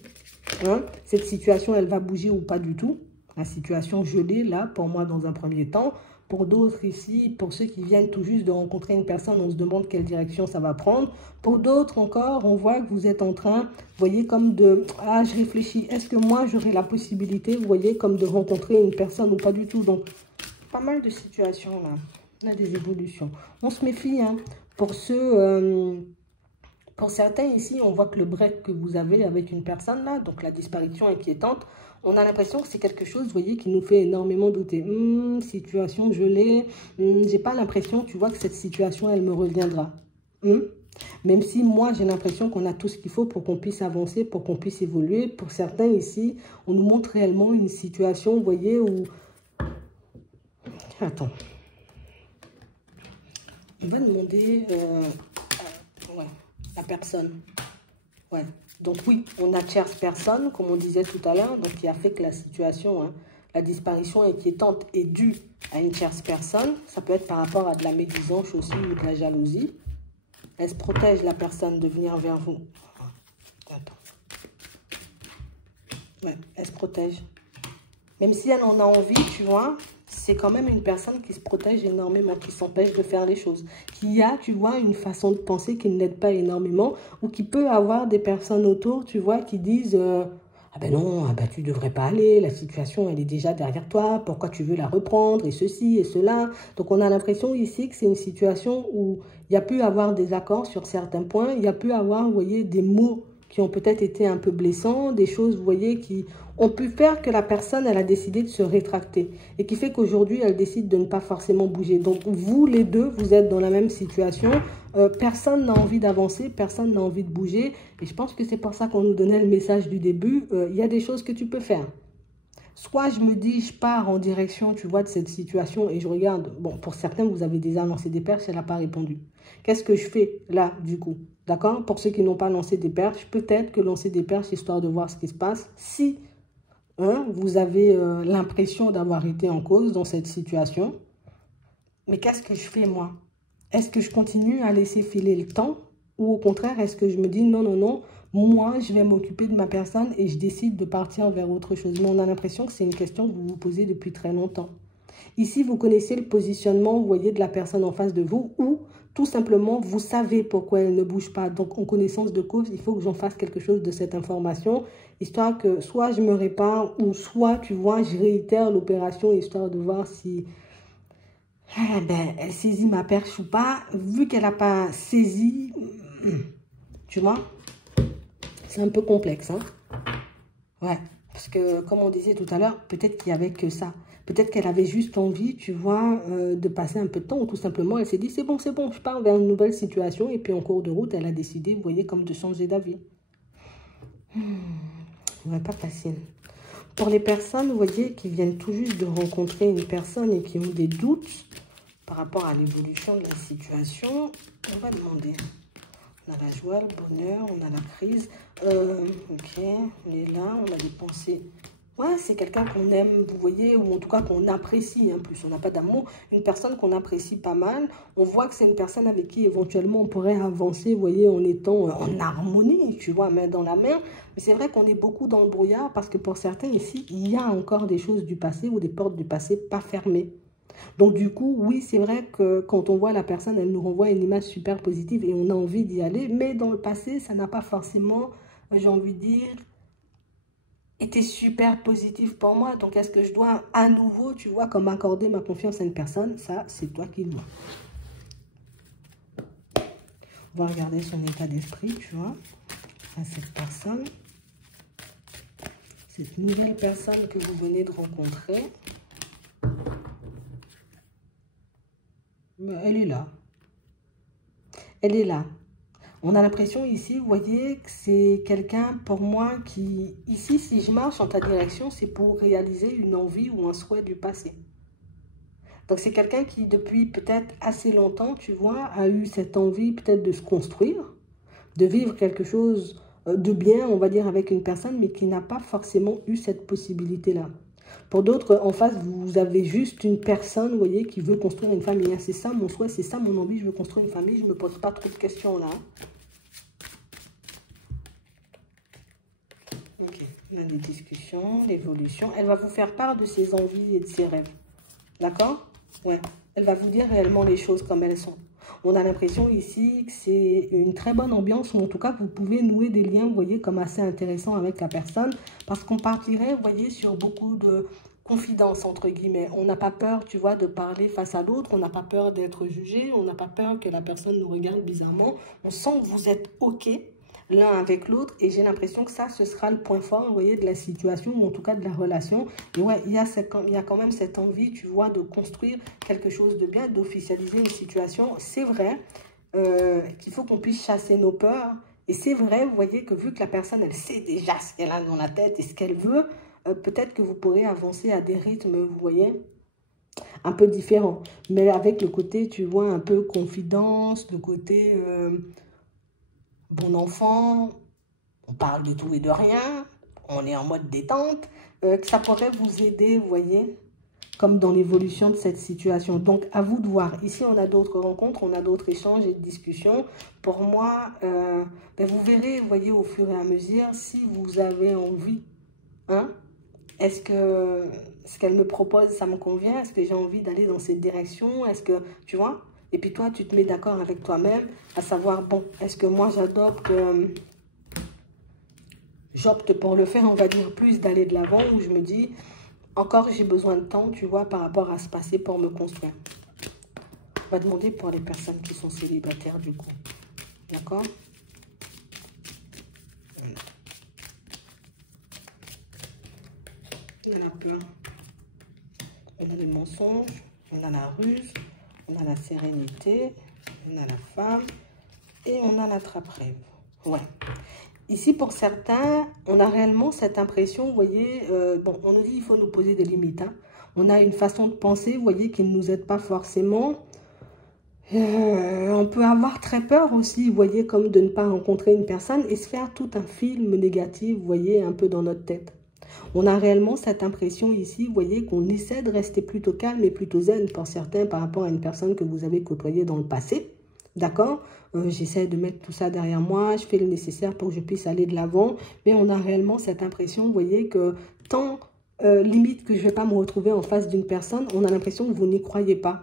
cette situation, elle va bouger ou pas du tout. La situation gelée, là, pour moi, dans un premier temps. Pour d'autres ici, pour ceux qui viennent tout juste de rencontrer une personne, on se demande quelle direction ça va prendre. Pour d'autres encore, on voit que vous êtes en train, vous voyez, comme de... Ah, je réfléchis, est-ce que moi, j'aurai la possibilité, vous voyez, comme de rencontrer une personne ou pas du tout. Donc, pas mal de situations, là. On a des évolutions. On se méfie, hein. Pour ceux... Pour certains ici, on voit que le break que vous avez avec une personne là, donc la disparition inquiétante, on a l'impression que c'est quelque chose, vous voyez, qui nous fait énormément douter. Situation gelée, j'ai pas l'impression, tu vois, que cette situation, elle me reviendra. Même si moi, j'ai l'impression qu'on a tout ce qu'il faut pour qu'on puisse avancer, pour qu'on puisse évoluer. Pour certains ici, on nous montre réellement une situation, vous voyez, où... Attends. On va demander... ouais. La personne. Ouais. Donc oui, on a tierce personne, comme on disait tout à l'heure, donc qui a fait que la situation, hein, la disparition inquiétante est due à une tierce personne. Ça peut être par rapport à de la médisance aussi ou de la jalousie. Elle se protège, la personne, de venir vers vous. Attends. Ouais, elle se protège. Même si elle en a envie, tu vois, c'est quand même une personne qui se protège énormément, qui s'empêche de faire les choses. Qui a, tu vois, une façon de penser qui ne l'aide pas énormément, ou qui peut avoir des personnes autour, tu vois, qui disent ah ben non, ah ben tu devrais pas aller, la situation elle est déjà derrière toi, pourquoi tu veux la reprendre, et ceci et cela. Donc on a l'impression ici que c'est une situation où il y a pu avoir des accords sur certains points, il y a pu avoir, vous voyez, des mots qui ont peut-être été un peu blessants, des choses, vous voyez, qui ont pu faire que la personne, elle a décidé de se rétracter et qui fait qu'aujourd'hui, elle décide de ne pas forcément bouger. Donc, vous, les deux, vous êtes dans la même situation. Personne n'a envie d'avancer, personne n'a envie de bouger. Et je pense que c'est pour ça qu'on nous donnait le message du début. Il y a des choses que tu peux faire. Soit je me dis, je pars en direction, tu vois, de cette situation et je regarde. Bon, pour certains, vous avez déjà lancé des perches, elle n'a pas répondu. Qu'est-ce que je fais là, du coup? D'accord? Pour ceux qui n'ont pas lancé des perches, peut-être que lancer des perches, histoire de voir ce qui se passe. Si vous avez l'impression d'avoir été en cause dans cette situation. Mais qu'est-ce que je fais, moi? Est-ce que je continue à laisser filer le temps? Ou au contraire, est-ce que je me dis, non, non, non, moi, je vais m'occuper de ma personne et je décide de partir vers autre chose? Mais on a l'impression que c'est une question que vous vous posez depuis très longtemps. Ici, vous connaissez le positionnement, vous voyez, de la personne en face de vous, ou tout simplement, vous savez pourquoi elle ne bouge pas. Donc, en connaissance de cause, il faut que j'en fasse quelque chose de cette information, histoire que soit je me répare, ou soit, tu vois, je réitère l'opération, histoire de voir si elle saisit ma perche ou pas. Vu qu'elle n'a pas saisi, tu vois, c'est un peu complexe, hein. Ouais, parce que, comme on disait tout à l'heure, peut-être qu'il n'y avait que ça. Peut-être qu'elle avait juste envie, tu vois, de passer un peu de temps, ou tout simplement, elle s'est dit, c'est bon, je pars vers une nouvelle situation, et puis en cours de route, elle a décidé, vous voyez, comme de changer d'avis. Ouais, pas facile. Pour les personnes, vous voyez, qui viennent tout juste de rencontrer une personne et qui ont des doutes par rapport à l'évolution de la situation, on va demander. On a la joie, le bonheur, on a la crise. Ok, on est là, on a des pensées. Ouais, c'est quelqu'un qu'on aime, vous voyez, ou en tout cas qu'on apprécie. En plus, on n'a pas d'amour. Une personne qu'on apprécie pas mal. On voit que c'est une personne avec qui éventuellement on pourrait avancer, vous voyez, en étant en harmonie, tu vois, main dans la main. Mais c'est vrai qu'on est beaucoup dans le brouillard parce que pour certains ici, il y a encore des choses du passé ou des portes du passé pas fermées. Donc du coup, oui, c'est vrai que quand on voit la personne, elle nous renvoie une image super positive et on a envie d'y aller. Mais dans le passé, ça n'a pas forcément, j'ai envie de dire, été super positif pour moi. Donc est-ce que je dois à nouveau, tu vois, comme accorder ma confiance à une personne? Ça, c'est toi qui le vois. On va regarder son état d'esprit, tu vois, à cette personne. Cette nouvelle personne que vous venez de rencontrer. Elle est là. Elle est là. On a l'impression ici, vous voyez, que c'est quelqu'un pour moi qui... Ici, si je marche en ta direction, c'est pour réaliser une envie ou un souhait du passé. Donc, c'est quelqu'un qui, depuis peut-être assez longtemps, tu vois, a eu cette envie peut-être de se construire, de vivre quelque chose de bien, on va dire, avec une personne, mais qui n'a pas forcément eu cette possibilité-là. Pour d'autres, en face, vous avez juste une personne, vous voyez, qui veut construire une famille. C'est ça mon souhait, c'est ça mon envie, je veux construire une famille, je ne me pose pas trop de questions là. Ok, on a des discussions, l'évolution. Elle va vous faire part de ses envies et de ses rêves. D'accord? Ouais, elle va vous dire réellement les choses comme elles sont. On a l'impression ici que c'est une très bonne ambiance, ou en tout cas que vous pouvez nouer des liens, vous voyez, comme assez intéressants avec la personne. Parce qu'on partirait, vous voyez, sur beaucoup de confidence, entre guillemets. On n'a pas peur, tu vois, de parler face à l'autre. On n'a pas peur d'être jugé. On n'a pas peur que la personne nous regarde bizarrement. On sent que vous êtes OK l'un avec l'autre. Et j'ai l'impression que ça, ce sera le point fort, vous voyez, de la situation, ou en tout cas de la relation. Et ouais, il y a quand même cette envie, tu vois, de construire quelque chose de bien, d'officialiser une situation. C'est vrai qu'il faut qu'on puisse chasser nos peurs. Et c'est vrai, vous voyez, que vu que la personne, elle sait déjà ce qu'elle a dans la tête et ce qu'elle veut, peut-être que vous pourrez avancer à des rythmes, vous voyez, un peu différents. Mais avec le côté, tu vois, un peu confidence, le côté bon enfant, on parle de tout et de rien, on est en mode détente, que ça pourrait vous aider, vous voyez, comme dans l'évolution de cette situation. Donc, à vous de voir. Ici, on a d'autres rencontres, on a d'autres échanges et discussions. Pour moi, vous verrez, vous voyez, au fur et à mesure, si vous avez envie, hein, Est-ce que ce qu'elle me propose, ça me convient? Est-ce que j'ai envie d'aller dans cette direction? Est-ce que, tu vois? Et puis toi, tu te mets d'accord avec toi-même, à savoir, bon, est-ce que moi j'opte pour le faire, on va dire, plus d'aller de l'avant, ou je me dis, encore j'ai besoin de temps, tu vois, par rapport à ce passé pour me construire. On va demander pour les personnes qui sont célibataires, du coup. D'accord? On a la peur, on a les mensonges, on a la ruse, on a la sérénité, on a la femme et on a la trappe-rêve. Ouais. Ici, pour certains, on a réellement cette impression, vous voyez, bon, on nous dit qu'il faut nous poser des limites. Hein. On a une façon de penser, vous voyez, qui ne nous aide pas forcément. On peut avoir très peur aussi, vous voyez, comme de ne pas rencontrer une personne et se faire tout un film négatif, vous voyez, un peu dans notre tête. On a réellement cette impression ici, vous voyez, qu'on essaie de rester plutôt calme et plutôt zen pour certains par rapport à une personne que vous avez côtoyée dans le passé. D'accord? J'essaie de mettre tout ça derrière moi, je fais le nécessaire pour que je puisse aller de l'avant. Mais on a réellement cette impression, vous voyez, que tant limite que je ne vais pas me retrouver en face d'une personne, on a l'impression que vous n'y croyez pas.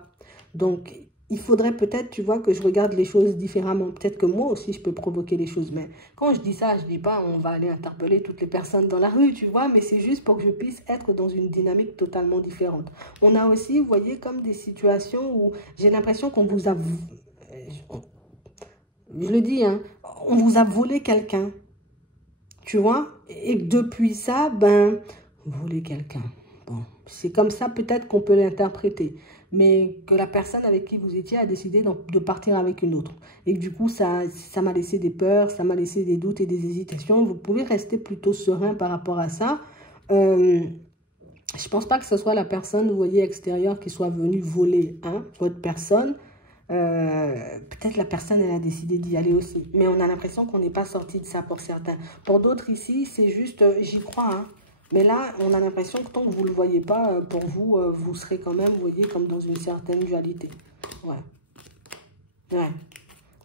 Donc, il faudrait peut-être, tu vois, que je regarde les choses différemment. Peut-être que moi aussi, je peux provoquer les choses. Mais quand je dis ça, je ne dis pas on va aller interpeller toutes les personnes dans la rue, tu vois. Mais c'est juste pour que je puisse être dans une dynamique totalement différente. On a aussi, vous voyez, comme des situations où j'ai l'impression qu'on vous a... Je le dis, hein, on vous a volé quelqu'un. Tu vois. Et depuis ça, ben, voler quelqu'un. Bon, c'est comme ça peut-être qu'on peut l'interpréter. Mais que la personne avec qui vous étiez a décidé de partir avec une autre. Et du coup, ça m'a laissé des peurs, ça m'a laissé des doutes et des hésitations. Vous pouvez rester plutôt serein par rapport à ça. Je ne pense pas que ce soit la personne, vous voyez, extérieure qui soit venue voler votre personne. Peut-être la personne, elle a décidé d'y aller aussi. Mais on a l'impression qu'on n'est pas sorti de ça pour certains. Pour d'autres ici, c'est juste, j'y crois, hein. Mais là, on a l'impression que tant que vous ne le voyez pas, pour vous, vous serez quand même, vous voyez, comme dans une certaine dualité. Ouais. Ouais.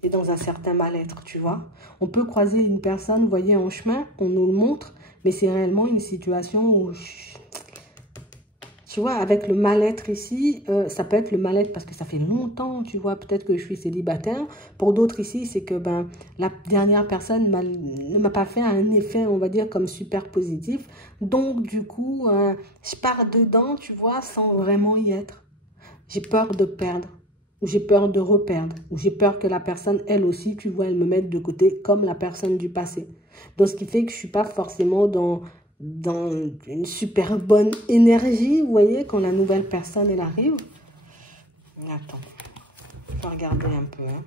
Et dans un certain mal-être, tu vois. On peut croiser une personne, vous voyez, en chemin, on nous le montre, mais c'est réellement une situation où... Tu vois, avec le mal-être ici, ça peut être le mal-être parce que ça fait longtemps, tu vois, peut-être que je suis célibataire. Pour d'autres ici, c'est que ben, la dernière personne ne m'a pas fait un effet, on va dire, comme super positif. Donc, du coup, je pars dedans, tu vois, sans vraiment y être. J'ai peur de perdre, ou j'ai peur de reperdre, ou j'ai peur que la personne, elle aussi, tu vois, elle me mette de côté comme la personne du passé. Donc, ce qui fait que je ne suis pas forcément dans une super bonne énergie, vous voyez, quand la nouvelle personne, elle arrive. Attends, je vais regarder un peu. Hein.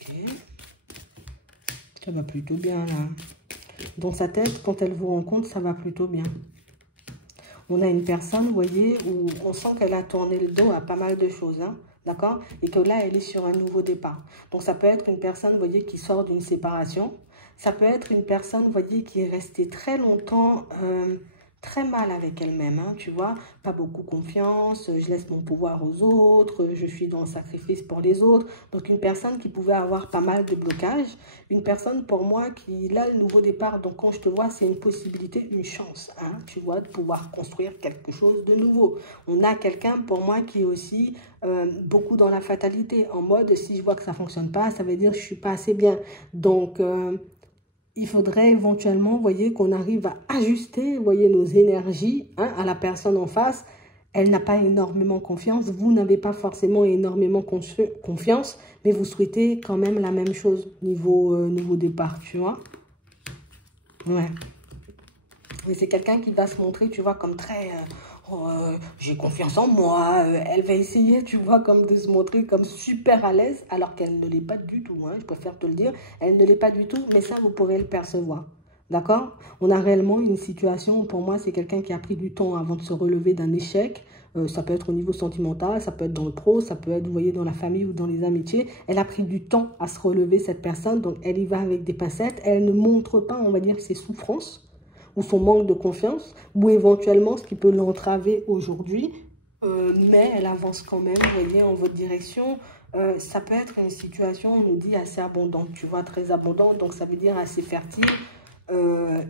Ok. Ça va plutôt bien, là. Dans sa tête, quand elle vous rencontre, ça va plutôt bien. On a une personne, vous voyez, où on sent qu'elle a tourné le dos à pas mal de choses, hein, d'accord? Et que là, elle est sur un nouveau départ. Donc, ça peut être une personne, vous voyez, qui sort d'une séparation. Ça peut être une personne, vous voyez, qui est restée très longtemps très mal avec elle-même, hein, tu vois, pas beaucoup confiance, je laisse mon pouvoir aux autres, je suis dans le sacrifice pour les autres. Donc, une personne qui pouvait avoir pas mal de blocages, une personne pour moi qui, là, le nouveau départ, donc quand je te vois, c'est une possibilité, une chance, hein, tu vois, de pouvoir construire quelque chose de nouveau. On a quelqu'un pour moi qui est aussi beaucoup dans la fatalité, en mode, si je vois que ça ne fonctionne pas, ça veut dire que je ne suis pas assez bien. Donc, il faudrait éventuellement, vous voyez, qu'on arrive à ajuster, vous voyez, nos énergies hein, à la personne en face. Elle n'a pas énormément confiance. Vous n'avez pas forcément énormément confiance, mais vous souhaitez quand même la même chose niveau départ, tu vois. Ouais. Mais c'est quelqu'un qui va se montrer, tu vois, comme très... j'ai confiance en moi. Elle va essayer, tu vois, comme de se montrer comme super à l'aise, alors qu'elle ne l'est pas du tout. Hein, je préfère te le dire. Elle ne l'est pas du tout, mais ça, vous pourrez le percevoir. D'accord? On a réellement une situation, pour moi, c'est quelqu'un qui a pris du temps avant de se relever d'un échec. Ça peut être au niveau sentimental, ça peut être dans le pro, ça peut être, vous voyez, dans la famille ou dans les amitiés. Elle a pris du temps à se relever, cette personne, donc elle y va avec des pincettes. Elle ne montre pas, on va dire, ses souffrances. ou son manque de confiance, ou éventuellement ce qui peut l'entraver aujourd'hui, mais elle avance quand même, vous voyez, en votre direction. Ça peut être une situation, on nous dit, assez abondante, tu vois, très abondante, donc ça veut dire assez fertile.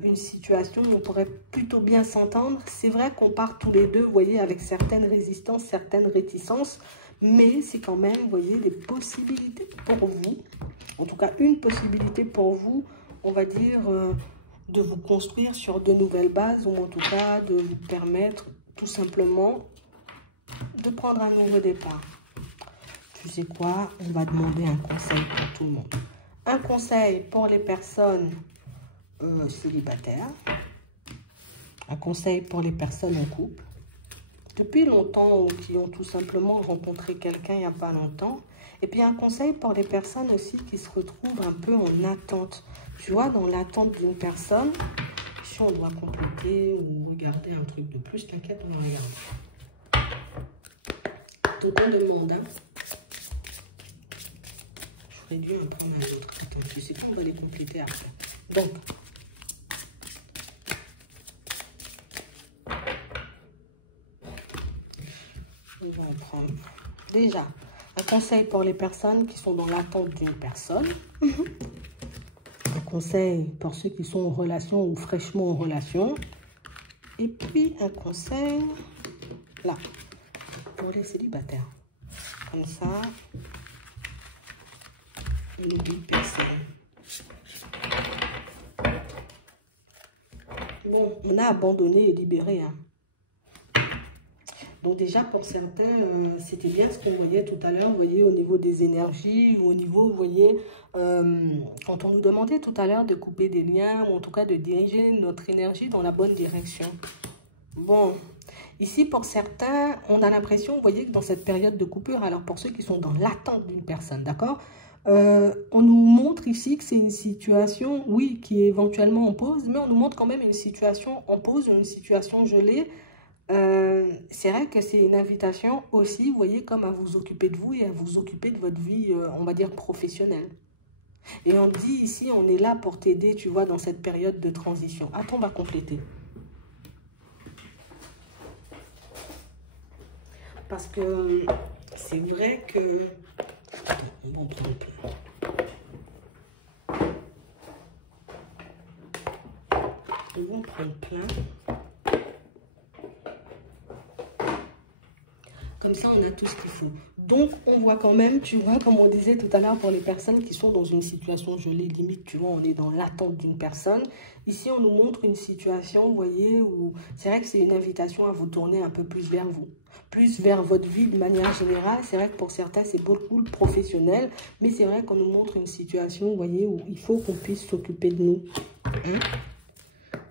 Une situation où on pourrait plutôt bien s'entendre. C'est vrai qu'on part tous les deux, vous voyez, avec certaines résistances, certaines réticences, mais c'est quand même, vous voyez, des possibilités pour vous, en tout cas une possibilité pour vous, on va dire, de vous construire sur de nouvelles bases, ou en tout cas de vous permettre tout simplement de prendre un nouveau départ. Tu sais quoi, on va demander un conseil pour tout le monde. Un conseil pour les personnes célibataires, un conseil pour les personnes en couple, depuis longtemps ou qui ont tout simplement rencontré quelqu'un il n'y a pas longtemps, et puis un conseil pour les personnes aussi qui se retrouvent un peu en attente, tu vois, dans l'attente d'une personne. Si on doit compléter ou regarder un truc de plus, t'inquiète, on va regarder. Donc on demande, hein. J'aurais dû en prendre un autre. Attends, tu sais pas, on va les compléter après. Donc, on va en prendre. Déjà, un conseil pour les personnes qui sont dans l'attente d'une personne. Un conseil pour ceux qui sont en relation ou fraîchement en relation. Et puis, un conseil, là, pour les célibataires. Comme ça, il n'oublie personne. Bon, on a abandonné et libéré, hein. Donc déjà, pour certains, c'était bien ce qu'on voyait tout à l'heure, vous voyez, au niveau des énergies, ou au niveau, vous voyez, quand on nous demandait tout à l'heure de couper des liens, ou en tout cas de diriger notre énergie dans la bonne direction. Bon, ici, pour certains, on a l'impression, vous voyez, que dans cette période de coupure, alors pour ceux qui sont dans l'attente d'une personne, d'accord, on nous montre ici que c'est une situation, oui, qui est éventuellement en pause, mais on nous montre quand même une situation en pause, une situation gelée. C'est vrai que c'est une invitation aussi, vous voyez, comme à vous occuper de vous et à vous occuper de votre vie, on va dire, professionnelle. Et on dit ici, on est là pour t'aider, tu vois, dans cette période de transition. Attends, on va compléter. Parce que c'est vrai que... Attends, on va en prendre plein. On va en prendre plein. Comme ça, on a tout ce qu'il faut. Donc, on voit quand même, tu vois, comme on disait tout à l'heure, pour les personnes qui sont dans une situation gelée, limite, tu vois, on est dans l'attente d'une personne. Ici, on nous montre une situation, vous voyez, où c'est vrai que c'est une invitation à vous tourner un peu plus vers vous. Plus vers votre vie de manière générale. C'est vrai que pour certains, c'est beaucoup le professionnel. Mais c'est vrai qu'on nous montre une situation, vous voyez, où il faut qu'on puisse s'occuper de nous. Hein?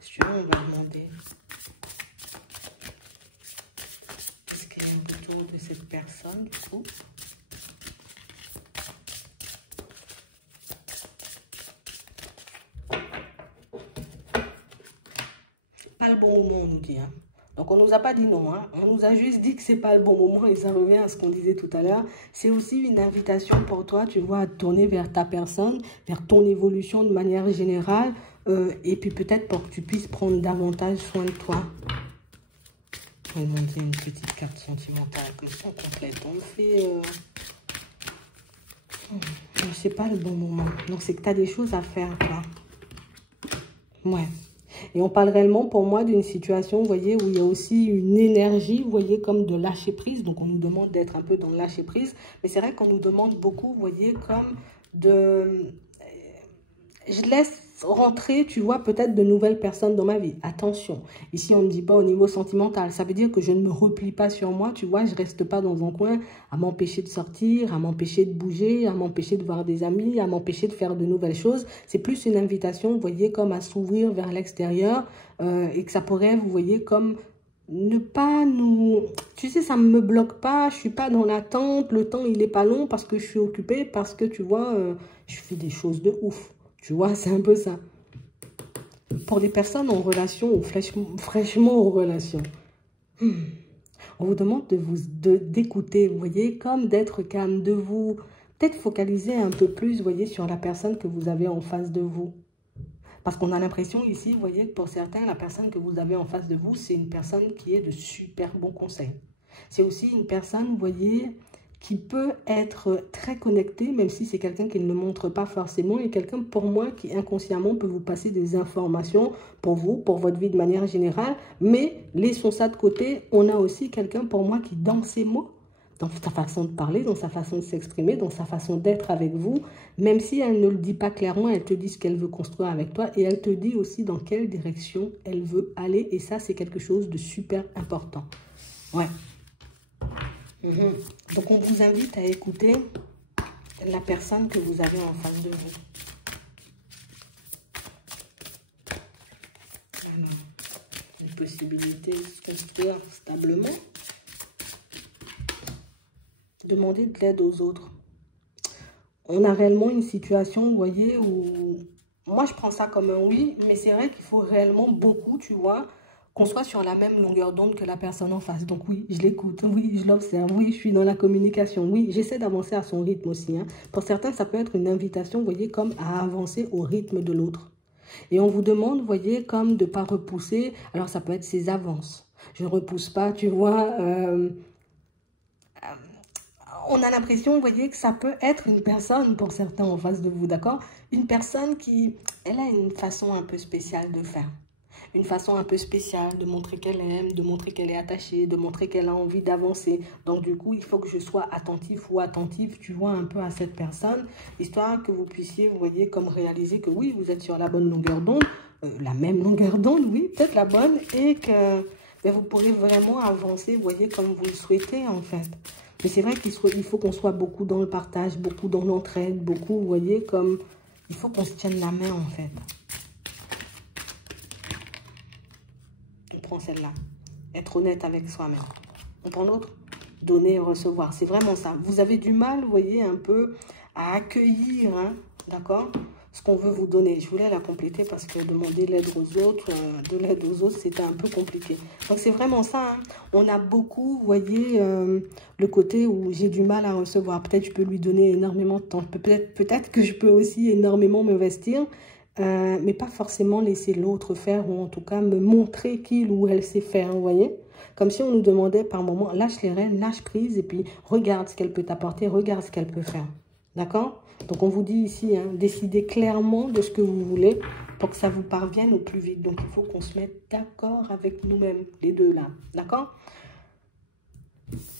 Si tu veux, on va demander... de cette personne, du coup. Pas le bon moment, on nous dit. Hein. Donc, on nous a pas dit non. Hein. On nous a juste dit que c'est pas le bon moment et ça revient à ce qu'on disait tout à l'heure. C'est aussi une invitation pour toi, tu vois, à te tourner vers ta personne, vers ton évolution de manière générale et puis peut-être pour que tu puisses prendre davantage soin de toi. On va demander une petite carte sentimentale comme ça, complète. On le fait... c'est pas le bon moment. Donc, c'est que tu as des choses à faire, quoi. Ouais. Et on parle réellement, pour moi, d'une situation, vous voyez, où il y a aussi une énergie, vous voyez, comme de lâcher prise. Donc, on nous demande d'être un peu dans le lâcher prise. Mais c'est vrai qu'on nous demande beaucoup, vous voyez, comme de... Je laisse rentrer, tu vois, peut-être de nouvelles personnes dans ma vie. Attention, ici, on ne dit pas au niveau sentimental. Ça veut dire que je ne me replie pas sur moi, tu vois. Je ne reste pas dans un coin à m'empêcher de sortir, à m'empêcher de bouger, à m'empêcher de voir des amis, à m'empêcher de faire de nouvelles choses. C'est plus une invitation, vous voyez, comme à s'ouvrir vers l'extérieur et que ça pourrait, vous voyez, comme... ne pas nous... Tu sais, ça ne me bloque pas, je ne suis pas dans l'attente, le temps, il n'est pas long parce que je suis occupée, parce que, tu vois, je fais des choses de ouf. Tu vois, c'est un peu ça. Pour les personnes en relation ou fraîchement en relation, on vous demande d'écouter, vous voyez, comme d'être calme, de vous peut-être focaliser un peu plus, vous voyez, sur la personne que vous avez en face de vous. Parce qu'on a l'impression ici, vous voyez, que pour certains, la personne que vous avez en face de vous, c'est une personne qui est de super bons conseils. C'est aussi une personne, vous voyez, qui peut être très connectée, même si c'est quelqu'un qui ne le montre pas forcément, et quelqu'un, pour moi, qui inconsciemment peut vous passer des informations pour vous, pour votre vie de manière générale. Mais laissons ça de côté, on a aussi quelqu'un, pour moi, qui, dans ses mots, dans sa façon de parler, dans sa façon de s'exprimer, dans sa façon d'être avec vous, même si elle ne le dit pas clairement, elle te dit ce qu'elle veut construire avec toi et elle te dit aussi dans quelle direction elle veut aller. Et ça, c'est quelque chose de super important. Ouais. Donc, on vous invite à écouter la personne que vous avez en face de vous. Alors, une possibilité de se construire stablement. Demander de l'aide aux autres. On a réellement une situation, vous voyez, où... Moi, je prends ça comme un oui, mais c'est vrai qu'il faut réellement beaucoup, tu vois, qu'on soit sur la même longueur d'onde que la personne en face. Donc oui, je l'écoute, oui, je l'observe, oui, je suis dans la communication, oui, j'essaie d'avancer à son rythme aussi. Hein. Pour certains, ça peut être une invitation, vous voyez, comme à avancer au rythme de l'autre. Et on vous demande, vous voyez, comme de ne pas repousser. Alors, ça peut être ses avances. Je ne repousse pas, tu vois... on a l'impression, vous voyez, que ça peut être une personne, pour certains en face de vous, d'accord? Une personne qui, elle a une façon un peu spéciale de faire. Une façon un peu spéciale de montrer qu'elle aime, de montrer qu'elle est attachée, de montrer qu'elle a envie d'avancer. Donc, du coup, il faut que je sois attentif ou attentive, tu vois, un peu à cette personne, histoire que vous puissiez, vous voyez, comme réaliser que oui, vous êtes sur la bonne longueur d'onde, la même longueur d'onde, oui, peut-être la bonne, et que ben, vous pourrez vraiment avancer, vous voyez, comme vous le souhaitez, en fait. Mais c'est vrai qu'il faut qu'on soit beaucoup dans le partage, beaucoup dans l'entraide, beaucoup, vous voyez, comme... Il faut qu'on se tienne la main, en fait. On prend celle-là. Être honnête avec soi-même. On prend l'autre. Donner et recevoir. C'est vraiment ça. Vous avez du mal, vous voyez, un peu à accueillir, hein, d'accord, ce qu'on veut vous donner. Je voulais la compléter parce que demander l'aide aux autres, c'était un peu compliqué. Donc, c'est vraiment ça. Hein. On a beaucoup, vous voyez, le côté où j'ai du mal à recevoir. Peut-être je peux lui donner énormément de temps. Peut-être que je peux aussi énormément m'investir, mais pas forcément laisser l'autre faire ou en tout cas me montrer qu'il ou elle sait faire, vous voyez. Comme si on nous demandait par moment, lâche les rênes, lâche prise et puis regarde ce qu'elle peut t'apporter, regarde ce qu'elle peut faire. D'accord? Donc, on vous dit ici, hein, décidez clairement de ce que vous voulez pour que ça vous parvienne au plus vite. Donc, il faut qu'on se mette d'accord avec nous-mêmes, les deux là. D'accord?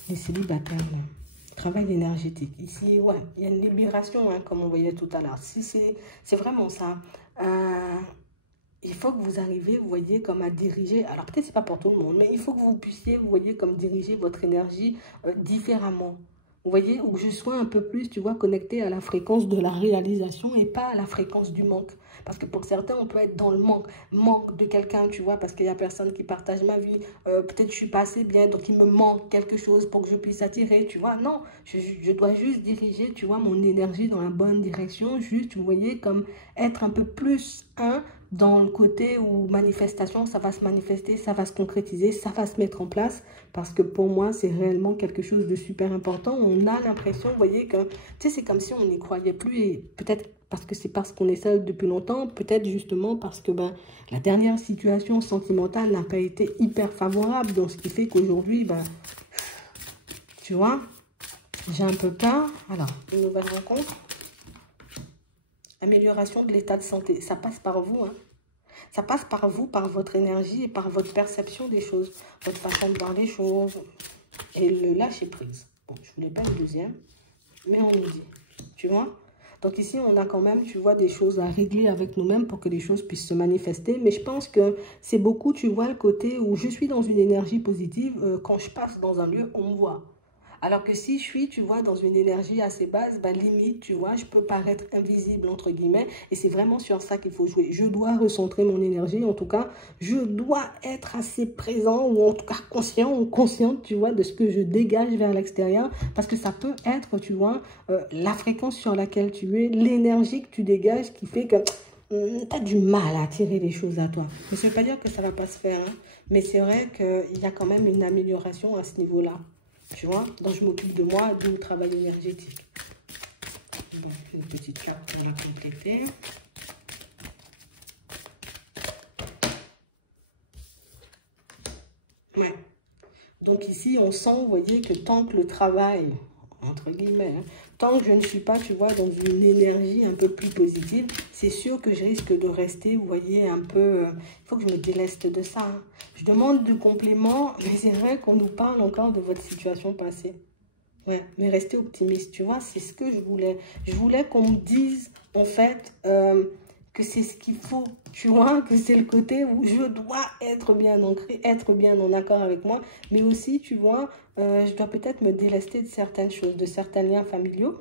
Les célibataires, là. Travail énergétique. Ici, ouais, il y a une libération, hein, comme on voyait tout à l'heure. Si c'est vraiment ça. Il faut que vous arriviez, vous voyez, comme à diriger. Alors, peut-être c'est pas pour tout le monde, mais il faut que vous puissiez, vous voyez, comme diriger votre énergie différemment. Vous voyez, où je sois un peu plus, tu vois, connecté à la fréquence de la réalisation et pas à la fréquence du manque. Parce que pour certains, on peut être dans le manque de quelqu'un, tu vois, parce qu'il n'y a personne qui partage ma vie. Peut-être je suis pas assez bien, donc il me manque quelque chose pour que je puisse attirer, tu vois. Non, je dois juste diriger, tu vois, mon énergie dans la bonne direction. Juste, vous voyez, comme être un peu plus dans le côté où manifestation, ça va se manifester, ça va se concrétiser, ça va se mettre en place. Parce que pour moi, c'est réellement quelque chose de super important. On a l'impression, vous voyez, que tu sais, c'est comme si on n'y croyait plus. Et peut-être parce que c'est parce qu'on est seul depuis longtemps. Peut-être justement parce que ben, la dernière situation sentimentale n'a pas été hyper favorable. Donc, ce qui fait qu'aujourd'hui, ben, tu vois, j'ai un peu peur. Alors, une nouvelle rencontre. Amélioration de l'état de santé. Ça passe par vous, hein. Ça passe par vous, par votre énergie et par votre perception des choses. Votre façon de voir les choses. Et le lâcher prise. Bon, je ne voulais pas le deuxième. Mais on nous dit. Tu vois? Donc ici, on a quand même, tu vois, des choses à régler avec nous-mêmes pour que les choses puissent se manifester. Mais je pense que c'est beaucoup, tu vois, le côté où je suis dans une énergie positive. Quand je passe dans un lieu, on me voit. Alors que si je suis, tu vois, dans une énergie assez basse, bah, limite, tu vois, je peux paraître invisible, entre guillemets. Et c'est vraiment sur ça qu'il faut jouer. Je dois recentrer mon énergie. En tout cas, je dois être assez présent ou en tout cas conscient ou consciente, tu vois, de ce que je dégage vers l'extérieur. Parce que ça peut être, tu vois, la fréquence sur laquelle tu es, l'énergie que tu dégages qui fait que tu as du mal à attirer les choses à toi. Mais ça ne veut pas dire que ça ne va pas se faire. Hein. Mais c'est vrai qu'il y a quand même une amélioration à ce niveau-là. Tu vois, donc je m'occupe de moi, d'où le travail énergétique. Bon, une petite carte pour la compléter. Ouais. Donc ici, on sent, vous voyez, que tant que le travail, entre guillemets, hein, tant que je ne suis pas, tu vois, dans une énergie un peu plus positive, c'est sûr que je risque de rester, vous voyez, un peu... il faut que je me déleste de ça. Hein. Je demande du complément, mais c'est vrai qu'on nous parle encore de votre situation passée. Ouais, mais restez optimiste, tu vois, c'est ce que je voulais. Je voulais qu'on me dise, en fait, que c'est ce qu'il faut, tu vois, que c'est le côté où je dois être bien ancré, être bien en accord avec moi, mais aussi, tu vois, je dois peut-être me délester de certaines choses, de certains liens familiaux,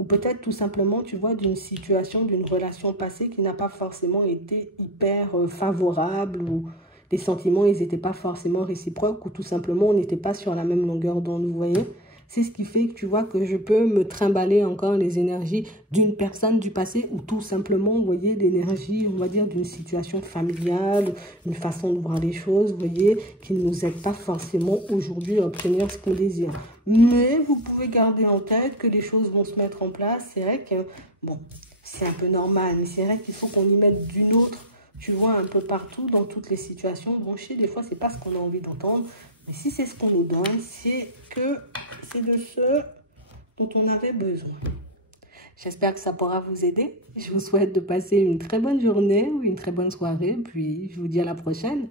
ou peut-être tout simplement, tu vois, d'une situation, d'une relation passée qui n'a pas forcément été hyper favorable, ou les sentiments, ils n'étaient pas forcément réciproques, ou tout simplement, on n'était pas sur la même longueur d'onde, vous voyez. C'est ce qui fait que tu vois que je peux me trimballer encore les énergies d'une personne du passé ou tout simplement, vous voyez, l'énergie, on va dire, d'une situation familiale, une façon de voir les choses, vous voyez, qui ne nous aide pas forcément aujourd'hui à obtenir ce qu'on désire. Mais vous pouvez garder en tête que les choses vont se mettre en place. C'est vrai que, bon, c'est un peu normal, mais c'est vrai qu'il faut qu'on y mette d'une autre, tu vois, un peu partout, dans toutes les situations. Bon, je sais, des fois, c'est pas ce qu'on a envie d'entendre. Mais si c'est ce qu'on nous donne, c'est que c'est de ce dont on avait besoin. J'espère que ça pourra vous aider. Je vous souhaite de passer une très bonne journée ou une très bonne soirée. Puis je vous dis à la prochaine.